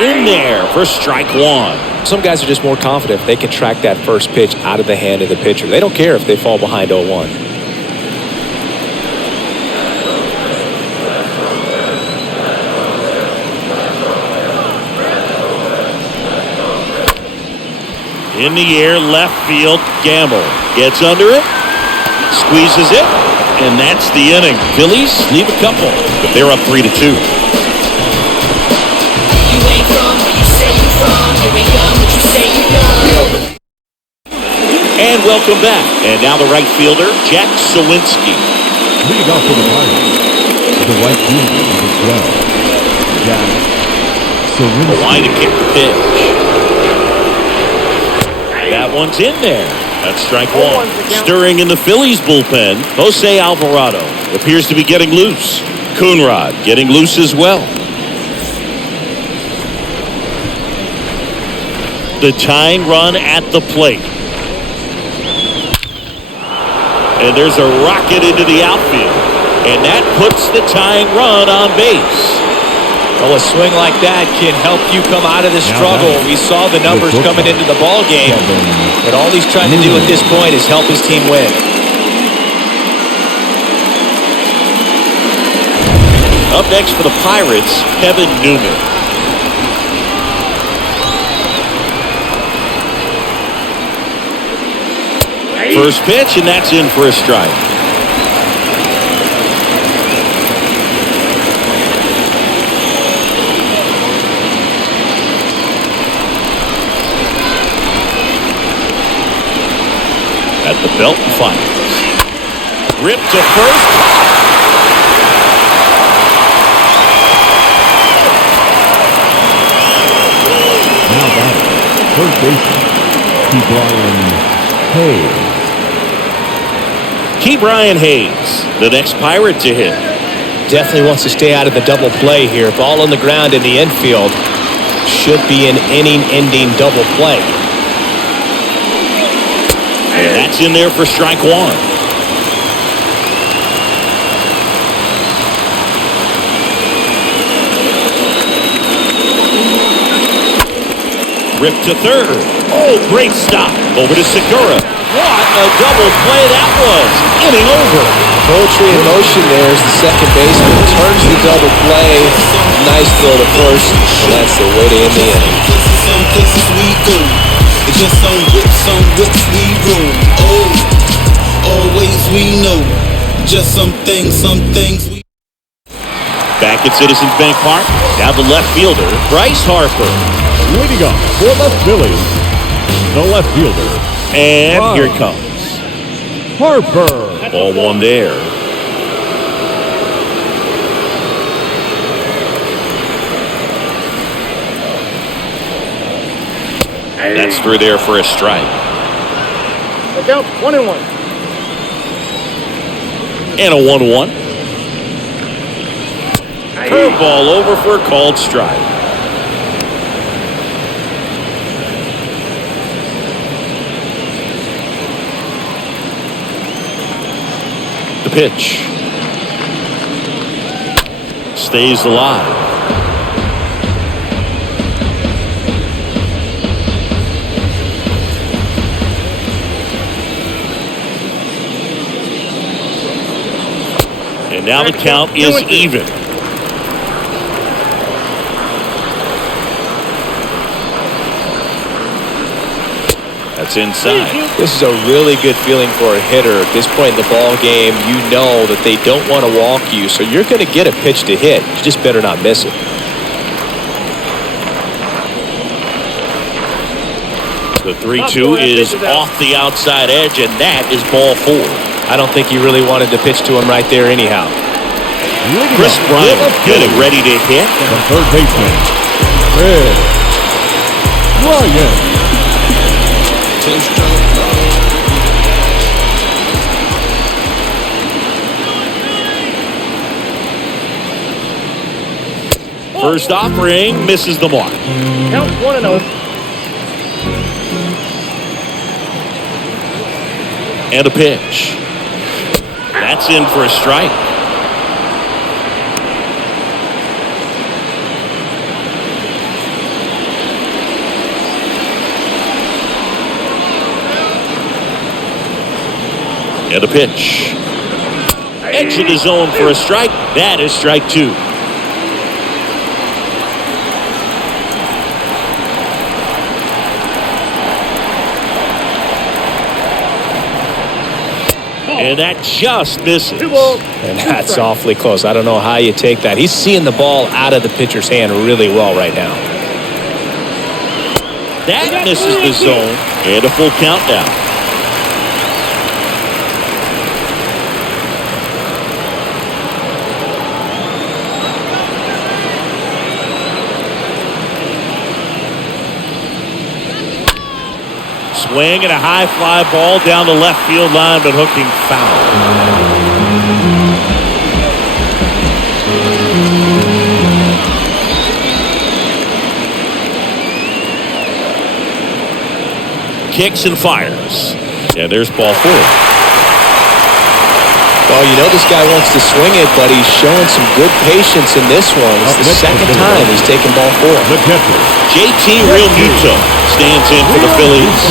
In there for strike 1. Some guys are just more confident if they can track that first pitch out of the hand of the pitcher. They don't care if they fall behind 0-1. In the air, left field, Gamble gets under it, squeezes it, and that's the inning. Phillies leave a couple, but they're up 3-2. You ain't from where you say you from. You ain't done what you say you done. And welcome back. And now the right fielder, Jack Ziewinski. Leading off for the Pirates, the right fielder, number 12, Jack Ziewinski. The line to kick the pitch. That one's in there. That's strike 1. Stirring in the Phillies bullpen, Jose Alvarado appears to be getting loose. Coonrod getting loose as well. The tying run at the plate. And there's a rocket into the outfield. And that puts the tying run on base. Well, a swing like that can help you come out of the struggle. We saw the numbers coming into the ball game, but all he's trying to do at this point is help his team win. Up next for the Pirates, Kevin Newman. First pitch, and that's in for a strike. At the belt and fires. Ripped to first. Now batting, first baseman, Ke'Bryan Hayes, the next Pirate to hit. Definitely wants to stay out of the double play here. Ball on the ground in the infield. Should be an inning-ending double play. And that's in there for strike 1. Ripped to third. Oh, great stop. Over to Segura. What a double play that was. Inning over. Poetry in motion there as the second baseman turns the double play. Nice throw to first, and that's the way to end the inning. Some places we go. Just on whips we roll. Oh, always we know. Just some things we. Back at Citizens Bank Park, now the left fielder, Bryce Harper. Leading up for the Phillies, the left fielder. And here it comes. Harper. Ball one there. That's through there for a strike. Look out, 1-1. And a 1-1. Curveball over for a called strike. The pitch. Stays alive. And now the count is even. That's inside. This is a really good feeling for a hitter at this point in the ball game. You know that they don't want to walk you, so you're going to get a pitch to hit. You just better not miss it. The 3-2 is off the outside edge, and that is ball 4. I don't think he really wanted to pitch to him right there anyhow. Chris Bryant getting ready to hit. The third baseman, Reese Hoskins. First offering misses the mark. Count 1-0. And a pitch. That's in for a strike. And a pitch. Edge of the zone for a strike. That is strike 2. And that just misses. And that's awfully close. I don't know how you take that. He's seeing the ball out of the pitcher's hand really well right now. That misses the zone. And a full count now. Swing and a high fly ball down the left field line, but hooking foul. Kicks and fires. And there's ball 4. Well, you know this guy wants to swing it, but he's showing some good patience in this one. It's the second time he's taken ball 4. JT Realmuto stands in for the Phillies.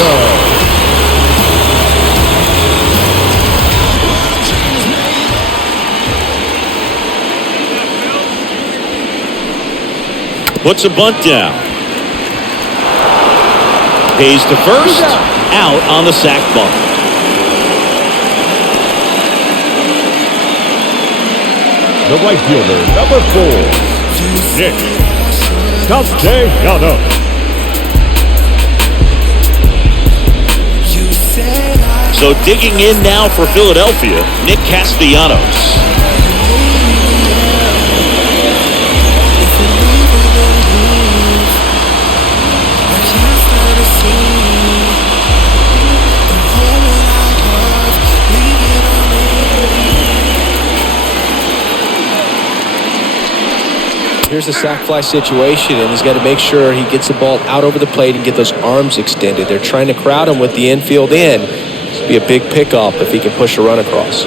Puts a bunt down. Pays to first. Out on the sac bunt. The right fielder, number 4, Castellanos. So digging in now for Philadelphia, Nick Castellanos. Here's a sac fly situation, and he's got to make sure he gets the ball out over the plate and get those arms extended. They're trying to crowd him with the infield in. It'll be a big pickup if he can push a run across.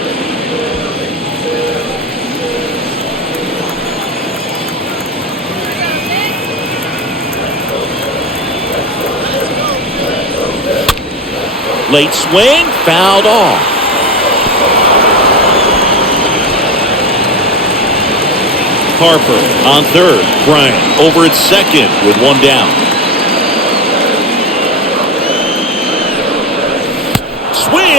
Late swing, fouled off. Harper on third. Bryant over at second with one down.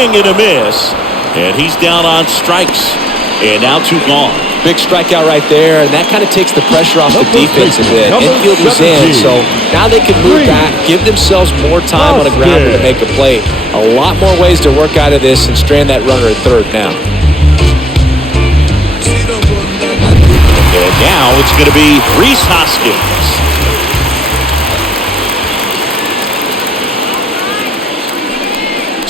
swing and a miss. And he's down on strikes. And now 2 gone. Big strikeout right there, and that kind of takes the pressure off the defense a bit. Infield was in, so now they can move back, give themselves more time on the ground to make a play. A lot more ways to work out of this and strand that runner at third now. And now it's going to be Reese Hoskins.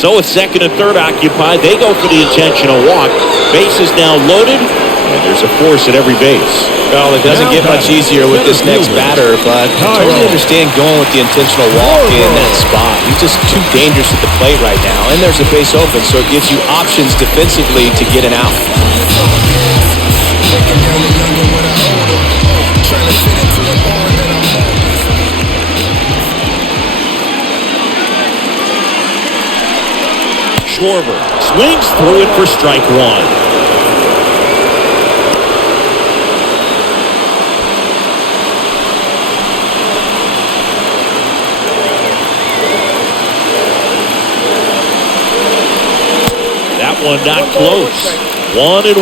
So with second and third occupied, they go for the intentional walk. Base is now loaded, and there's a force at every base. Well, it doesn't get much easier with this next batter, but I totally understand going with the intentional walk in that spot. He's just too dangerous at the plate right now, and there's a base open, so it gives you options defensively to get an out. Schwarber swings through it for strike 1. That one not close. 1-1.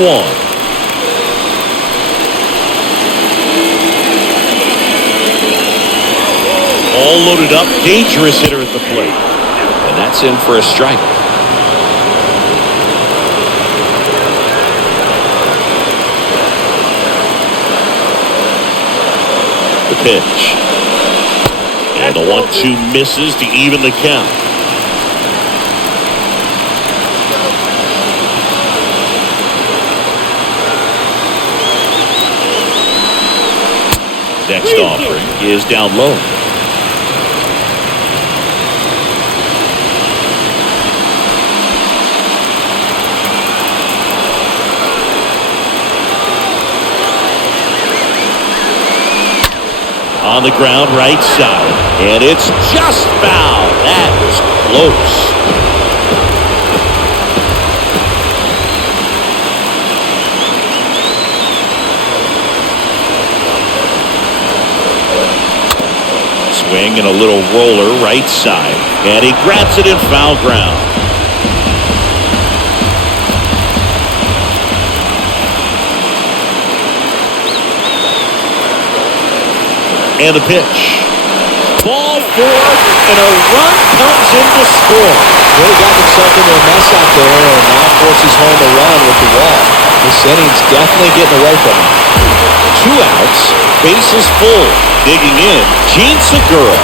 All loaded up, dangerous hitter at the plate. And that's in for a strike. The pitch. And the 1-2 misses to even the count. Next offering is down low. On the ground, right side. And it's just foul. That was close. Swing and a little roller right side. And he grabs it in foul ground. And the pitch. Ball 4, and a run comes in to score. Really got himself into a mess out there, and now forces home a run with the wall. This inning's definitely getting away from him. 2 outs, bases full. Digging in, Gene Segura.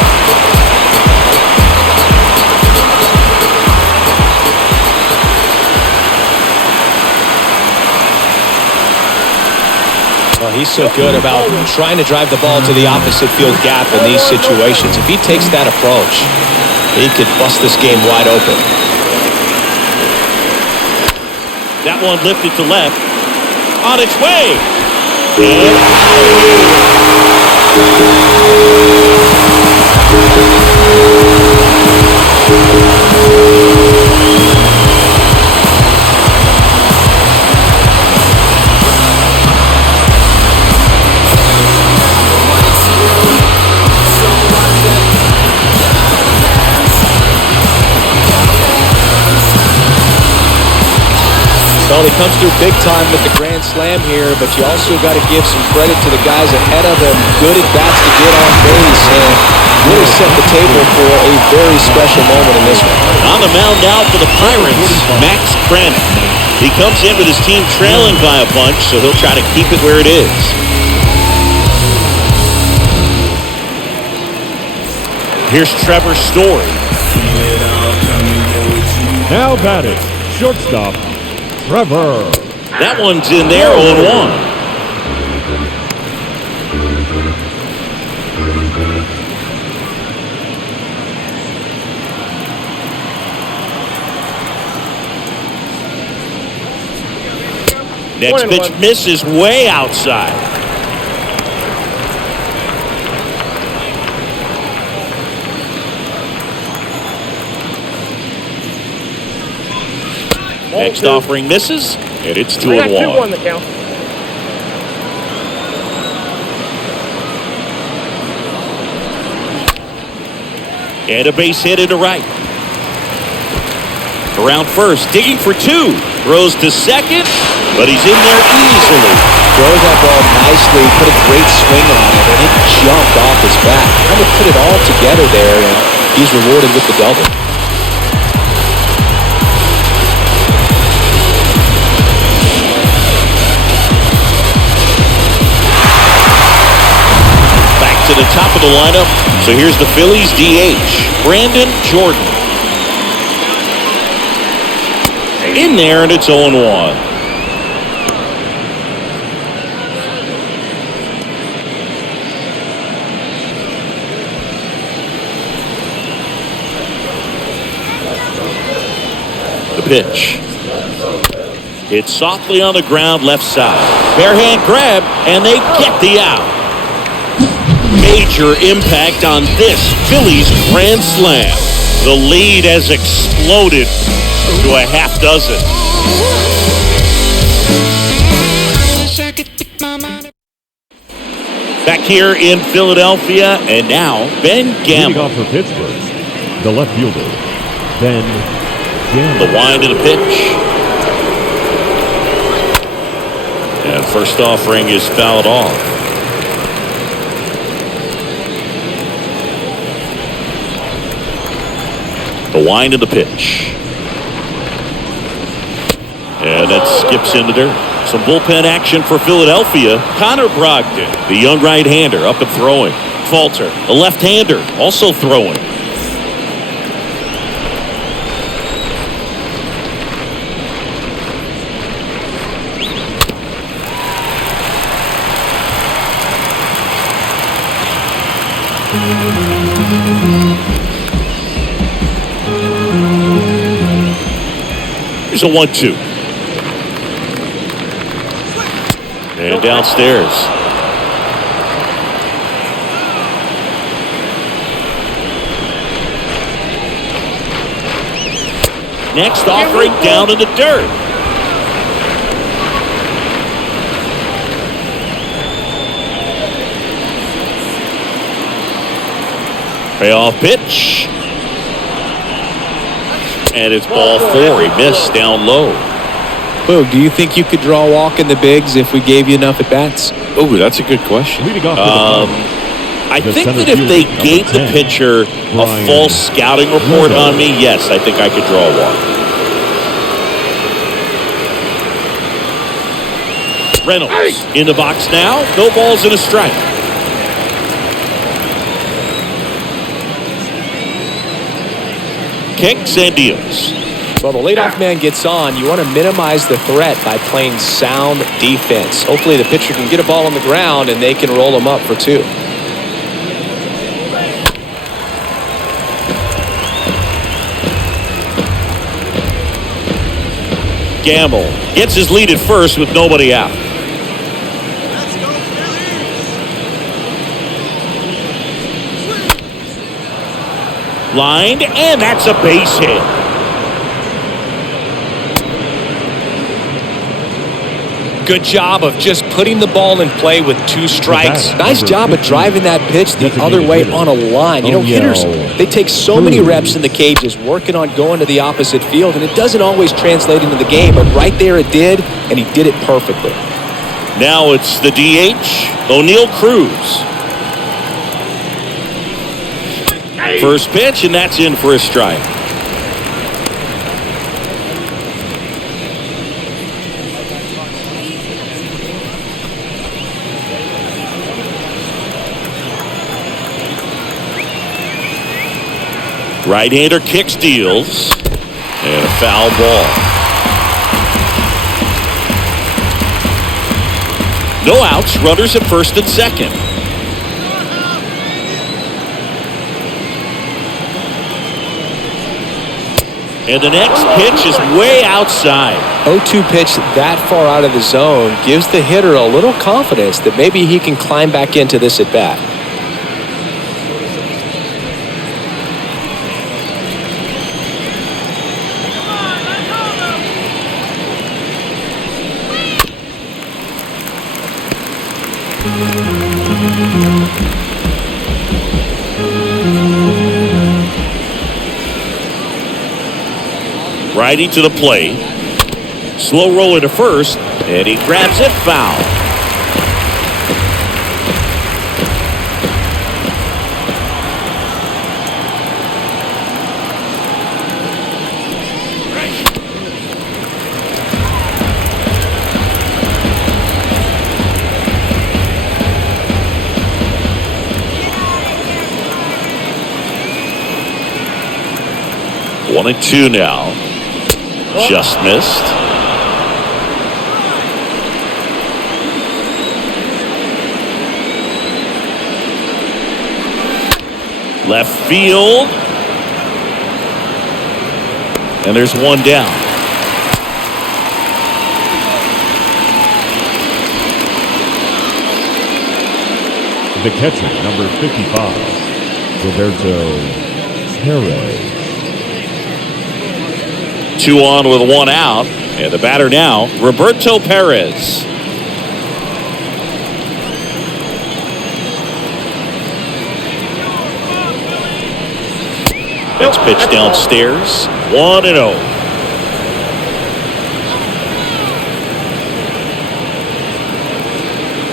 Well, he's so good about trying to drive the ball to the opposite field gap in these situations. If he takes that approach, he could bust this game wide open. That one lifted to left. On its way. Well, he comes through big time with the grand slam here, but you also got to give some credit to the guys ahead of him. Good at-bats to get on base and really set the table for a very special moment in this one. On the mound now for the Pirates, Max Kranich. He comes in with his team trailing by a bunch, so he'll try to keep it where it is. Here's Trevor Story. Now batting, shortstop, Trevor. That one's in there, 0-1. Next pitch misses way outside. Next offering misses, and it's 2-1. 2-1 the count. And a base hit into right. Around first, digging for two. Throws to second, but he's in there easily. Throws that ball nicely, put a great swing on it, and it jumped off his back. Kind of put it all together there, and he's rewarded with the double. Back to the top of the lineup. So here's the Phillies DH, Brandon Jordan. In there, and it's 0-1. The pitch. Hit softly on the ground left side. Bare hand grab, and they get the out. Major impact on this Phillies grand slam. The lead has exploded to a half dozen. Back here in Philadelphia, and now Ben Leading Gamble. off for Pittsburgh, the left fielder, Ben Gamble. The wind of the pitch. And first offering is fouled off. The wind of the pitch. And that skips into dirt. Some bullpen action for Philadelphia. Connor Brogdon, the young right-hander, up and throwing. Falter, the left-hander, also throwing. Here's a 1-2. And downstairs. Next offering down in the dirt. Payoff pitch. And it's ball four. He missed down low. Boog, do you think you could draw a walk in the bigs if we gave you enough at-bats? Oh, that's a good question. Leading off for the I The think center that if they fielder, gave number the 10, pitcher a Brian false scouting report on me, yes, I think I could draw one. Reynolds in the box now. No balls and a strike. Kicks and deals. Well, the leadoff man gets on. You want to minimize the threat by playing sound defense. Hopefully the pitcher can get a ball on the ground and they can roll him up for two. Gamble gets his lead at first with nobody out. Lined, and that's a base hit. Good job of just putting the ball in play with two strikes. Nice job of driving that pitch the other way on a line. You know, hitters, they take so many reps in the cages working on going to the opposite field, and it doesn't always translate into the game, but right there it did, and he did it perfectly. Now it's the DH, O'Neal Cruz. First pitch, and that's in for a strike. Right-hander kicks, deals, and a foul ball. No outs, runners at first and second. And the next pitch is way outside. 0-2 pitch that far out of the zone gives the hitter a little confidence that maybe he can climb back into this at bat. Righty to the plate. Slow roller to first, and he grabs it foul. One and two now. Just missed. Left field. And there's one down. The catcher, number 55, Roberto Perez. 2 on with 1 out. And the batter now, Roberto Perez. Next pitch downstairs. 1-0.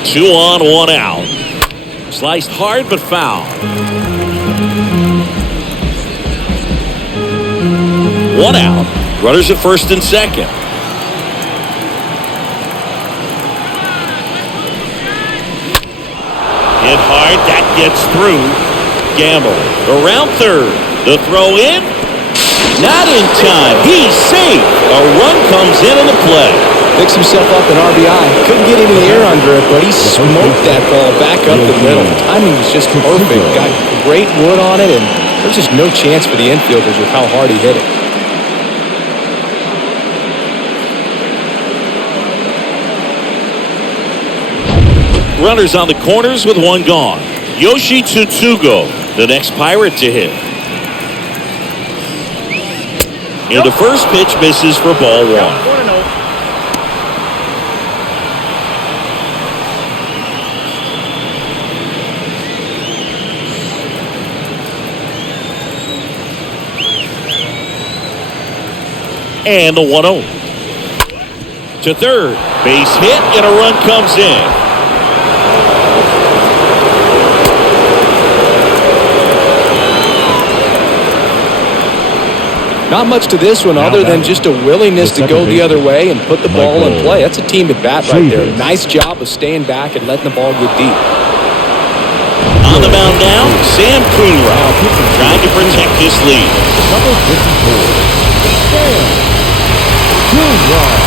Two on, 1 out. Sliced hard but foul. 1 out. Runners at first and second. Hit hard. That gets through. Gamble around third. The throw in. Not in time. He's safe. A run comes in on the play. Picks himself up an RBI. Couldn't get any air under it, but he smoked that ball back up the middle. Timing was just perfect. Got great wood on it, and there's just no chance for the infielders with how hard he hit it. Runners on the corners with 1 gone. Yoshi Tsutsugo, the next Pirate to hit. And the first pitch misses for ball 1. 1-0. And the 1-0. To third. Base hit and a run comes in. Not much to this one other than just a willingness to go the other way and put the ball in play. That's a team at bat right there. Nice job of staying back and letting the ball get deep. On the mound now, Sam Coonrod, trying to protect his lead. Number 54, Sam Coonrod.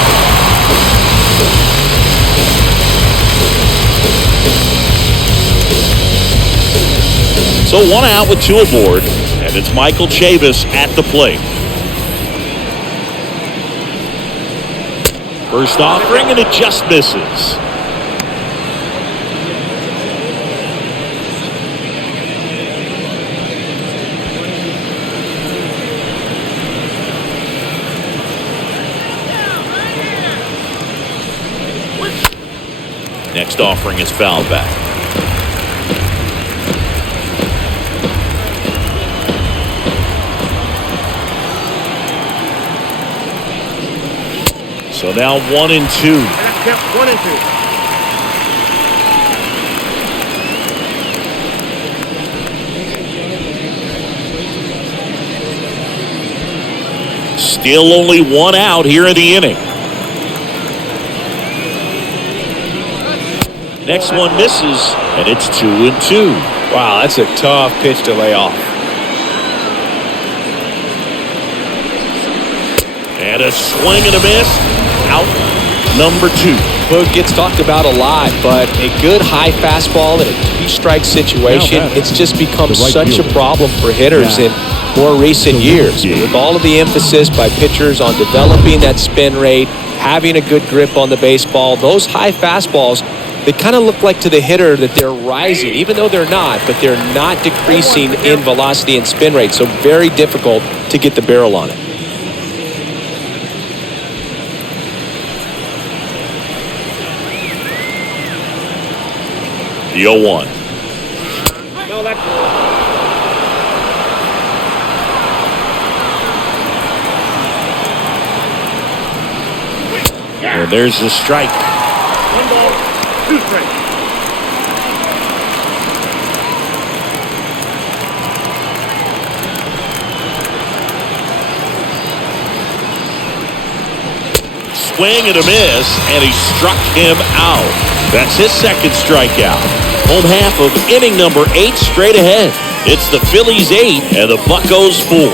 So 1 out with 2 aboard, and it's Michael Chavis at the plate. First offering, and it just misses. Next offering is fouled back. So now 1 and 2. Yep, 1 and 2. Still only 1 out here in the inning. Next one misses, and it's 2 and 2. Wow, that's a tough pitch to lay off. And a swing and a miss. Out number 2. Boog gets talked about a lot, but a good high fastball in a 2-strike situation, it's just become such a problem for hitters in more recent years. With all of the emphasis by pitchers on developing that spin rate, having a good grip on the baseball, those high fastballs, they kind of look like to the hitter that they're rising, even though they're not, but they're not decreasing in velocity and spin rate, so very difficult to get the barrel on it. The 0-1. No, that's And there's the strike. 1 ball, 2 strikes. Swing and a miss, and he struck him out. That's his second strikeout. Home half of inning number 8 straight ahead. It's the Phillies 8 and the Buccos 4.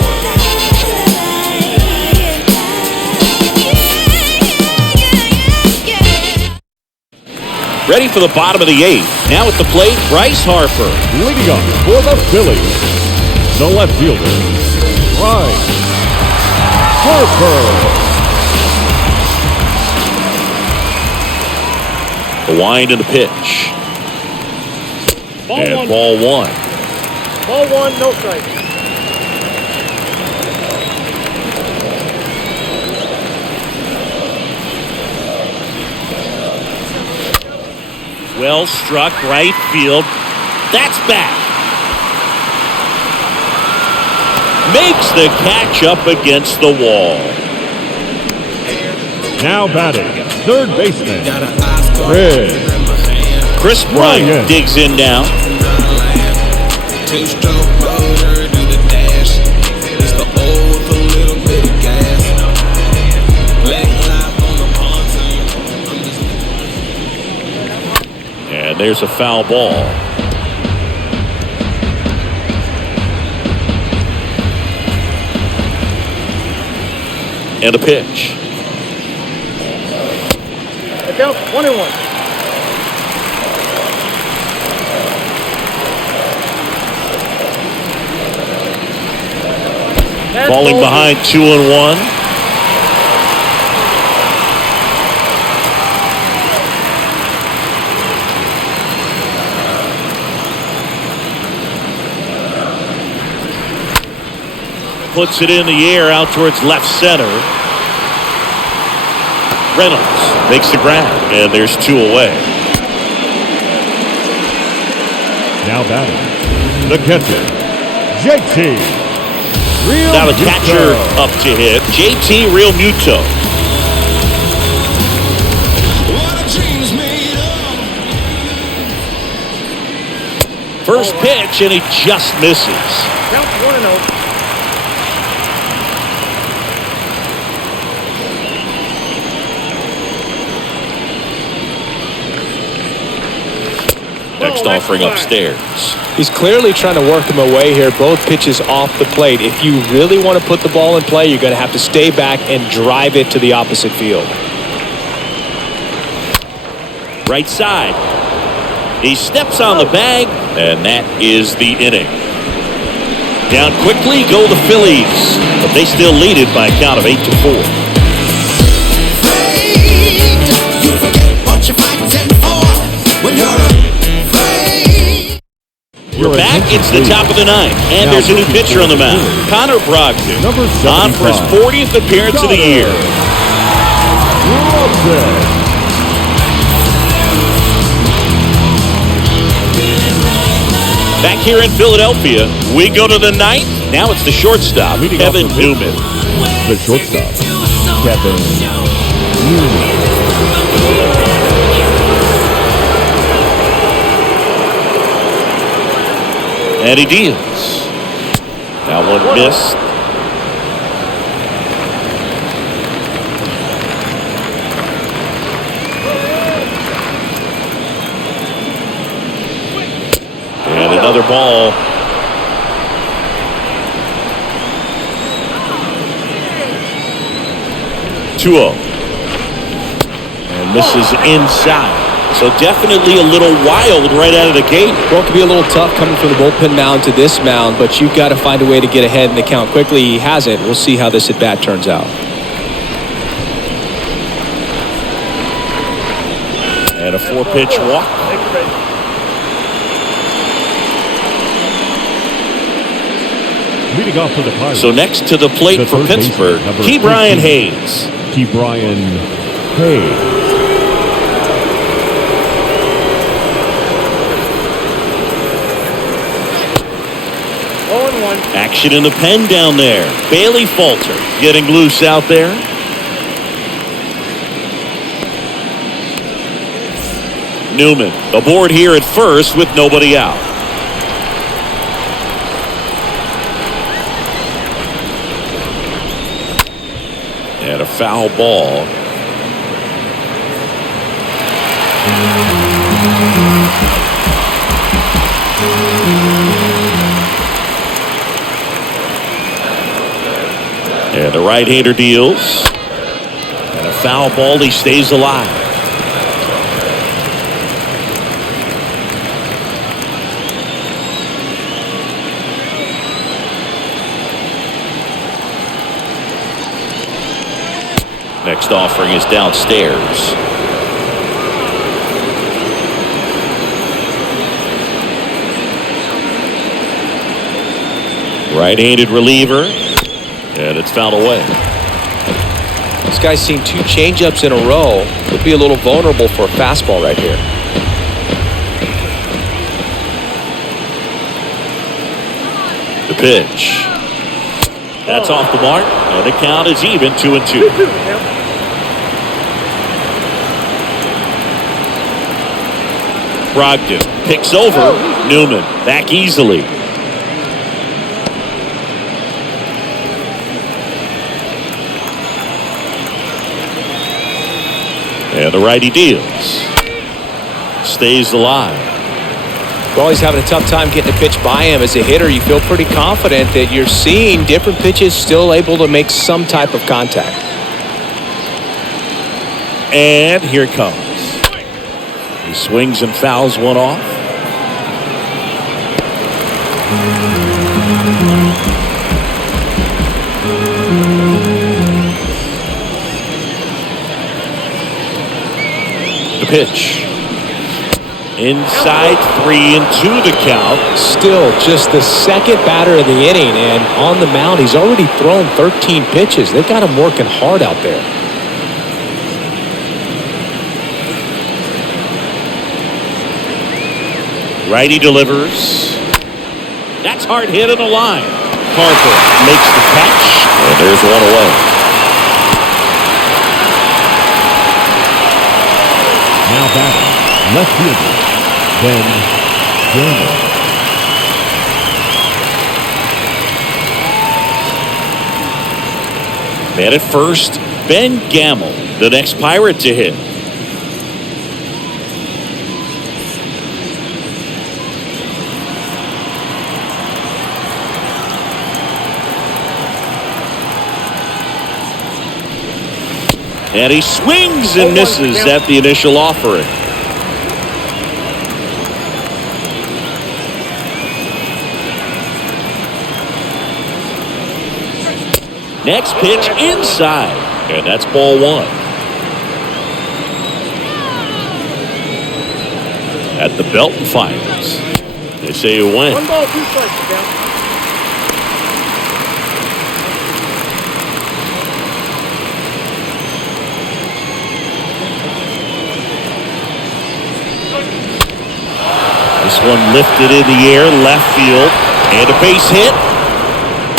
Ready for the bottom of the 8th. Now at the plate, Bryce Harper. Leading up for the Phillies, the left fielder, Bryce Harper. The wind and the pitch. And ball 1. Ball 1, no strike. Well struck right field. That's back. Makes the catch up against the wall. Now batting, third baseman, Perez. Chris Bryant digs in now. And there's a foul ball. And a pitch. The count 1-1. Falling behind 2-1. Puts it in the air out towards left center. Reynolds makes the grab, and there's 2 away. Now batting, the catcher, JT. Now the catcher up to hit, JT Realmuto. First pitch, and he just misses. Count 1-0. Next offering upstairs. He's clearly trying to work him away here. Both pitches off the plate. If you really want to put the ball in play, you're going to have to stay back and drive it to the opposite field. Right side. He steps on the bag, and that is the inning. Down quickly go the Phillies, but they still lead it by a count of 8-4. We're back. It's the top of the 9th, and there's a new pitcher on the mound. Connor Brogdon on for his 40th appearance of the year. Back here in Philadelphia, we go to the 9th. Now it's the shortstop, Kevin Newman. The shortstop, Kevin Newman. And he deals. That one missed. And another ball. Two-0. And misses inside. So definitely a little wild right out of the gate. Well, it could be a little tough coming from the bullpen mound to this mound, but you've got to find a way to get ahead in the count quickly. He hasn't. We'll see how this at-bat turns out. And a 4-pitch walk. Leading off for the Pirates. So next to the plate for Pittsburgh, Ke'Bryan Hayes. Ke'Bryan Hayes. Action in the pen down there. Bailey Falter getting loose out there. Newman aboard here at first with nobody out. And a foul ball. And the right-hander deals. And a foul ball. He stays alive. Next offering is downstairs. Right-handed reliever. And it's fouled away. This guy's seen 2 changeups in a row. Could be a little vulnerable for a fastball right here. The pitch. That's off the mark. And the count is even 2-2. Brogdon picks over Newman. Back easily. And the righty deals. Stays alive. Well, he's having a tough time getting a pitch by him. As a hitter, you feel pretty confident that you're seeing different pitches still able to make some type of contact. And here it comes. He swings and fouls one off. The pitch. Inside 3-2 the count. Still just the second batter of the inning, and on the mound he's already thrown 13 pitches. They've got him working hard out there. Righty delivers. That's hard hit in the line. Harper makes the catch, and there's one away. Now batting, left fielder, Ben Gamble. Man at first, Ben Gamble, the next Pirate to hit. And he swings and misses at the initial offering. Next pitch inside, and that's ball 1. At the Belton Finals, they say you win. 1 ball, 2 strikes, down. This one lifted in the air, left field, and a base hit.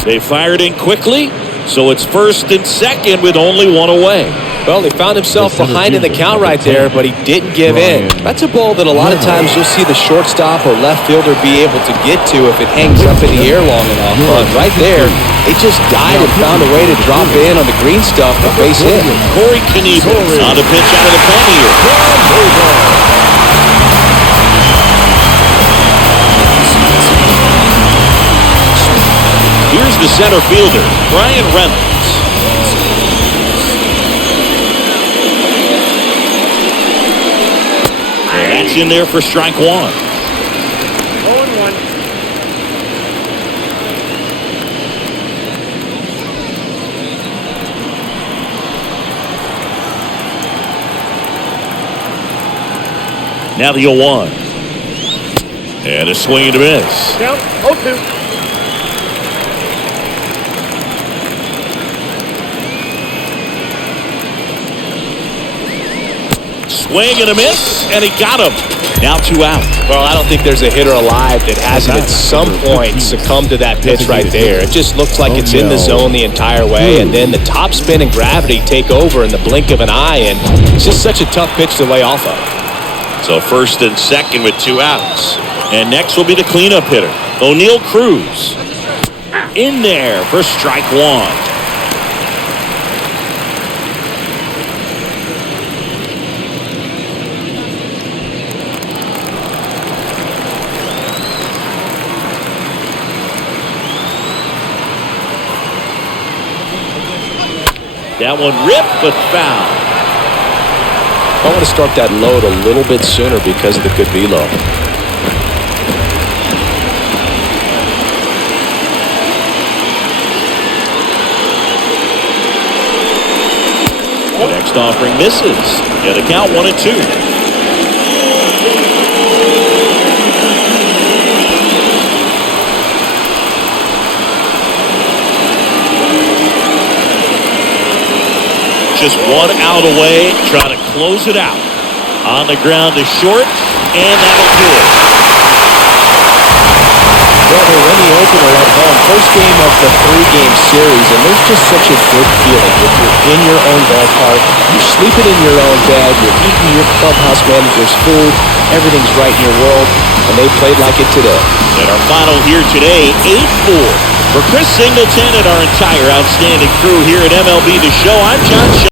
They fired in quickly, so it's first and second with only one away. Well, he found himself behind in the count right there, but he didn't give in. That's a ball that a lot of times you'll see the shortstop or left fielder be able to get to if it hangs up in the air long enough. But right there, it just died and found a way to drop in on the green stuff for base hit. Corey Knievel on the pitch out of the pen here. Here's the center fielder, Brian Reynolds. And that's in there for strike 1. 0-1. Now the 0-1. And a swing and a miss. Down, 0-2. Swing and a miss, and he got him. Now 2 out. Well, I don't think there's a hitter alive that hasn't at some point succumbed to that pitch right there. It just looks like it's in the zone the entire way, and then the top spin and gravity take over in the blink of an eye, and it's just such a tough pitch to lay off of. So first and second with 2 outs. And next will be the cleanup hitter, O'Neal Cruz. In there for strike 1. That one ripped, but foul. I want to start that load a little bit sooner because of the good velo. The next offering misses. Yeah, the count 1-2. Just 1 out away, trying to close it out. On the ground to short, and that'll do it. Well, they're in the opener at home. First game of the 3-game series, and there's just such a good feeling when you're in your own ballpark, you're sleeping in your own bed, you're eating your clubhouse manager's food, everything's right in your world, and they played like it today. And our final here today, 8-4. For Chris Singleton and our entire outstanding crew here at MLB The Show, I'm John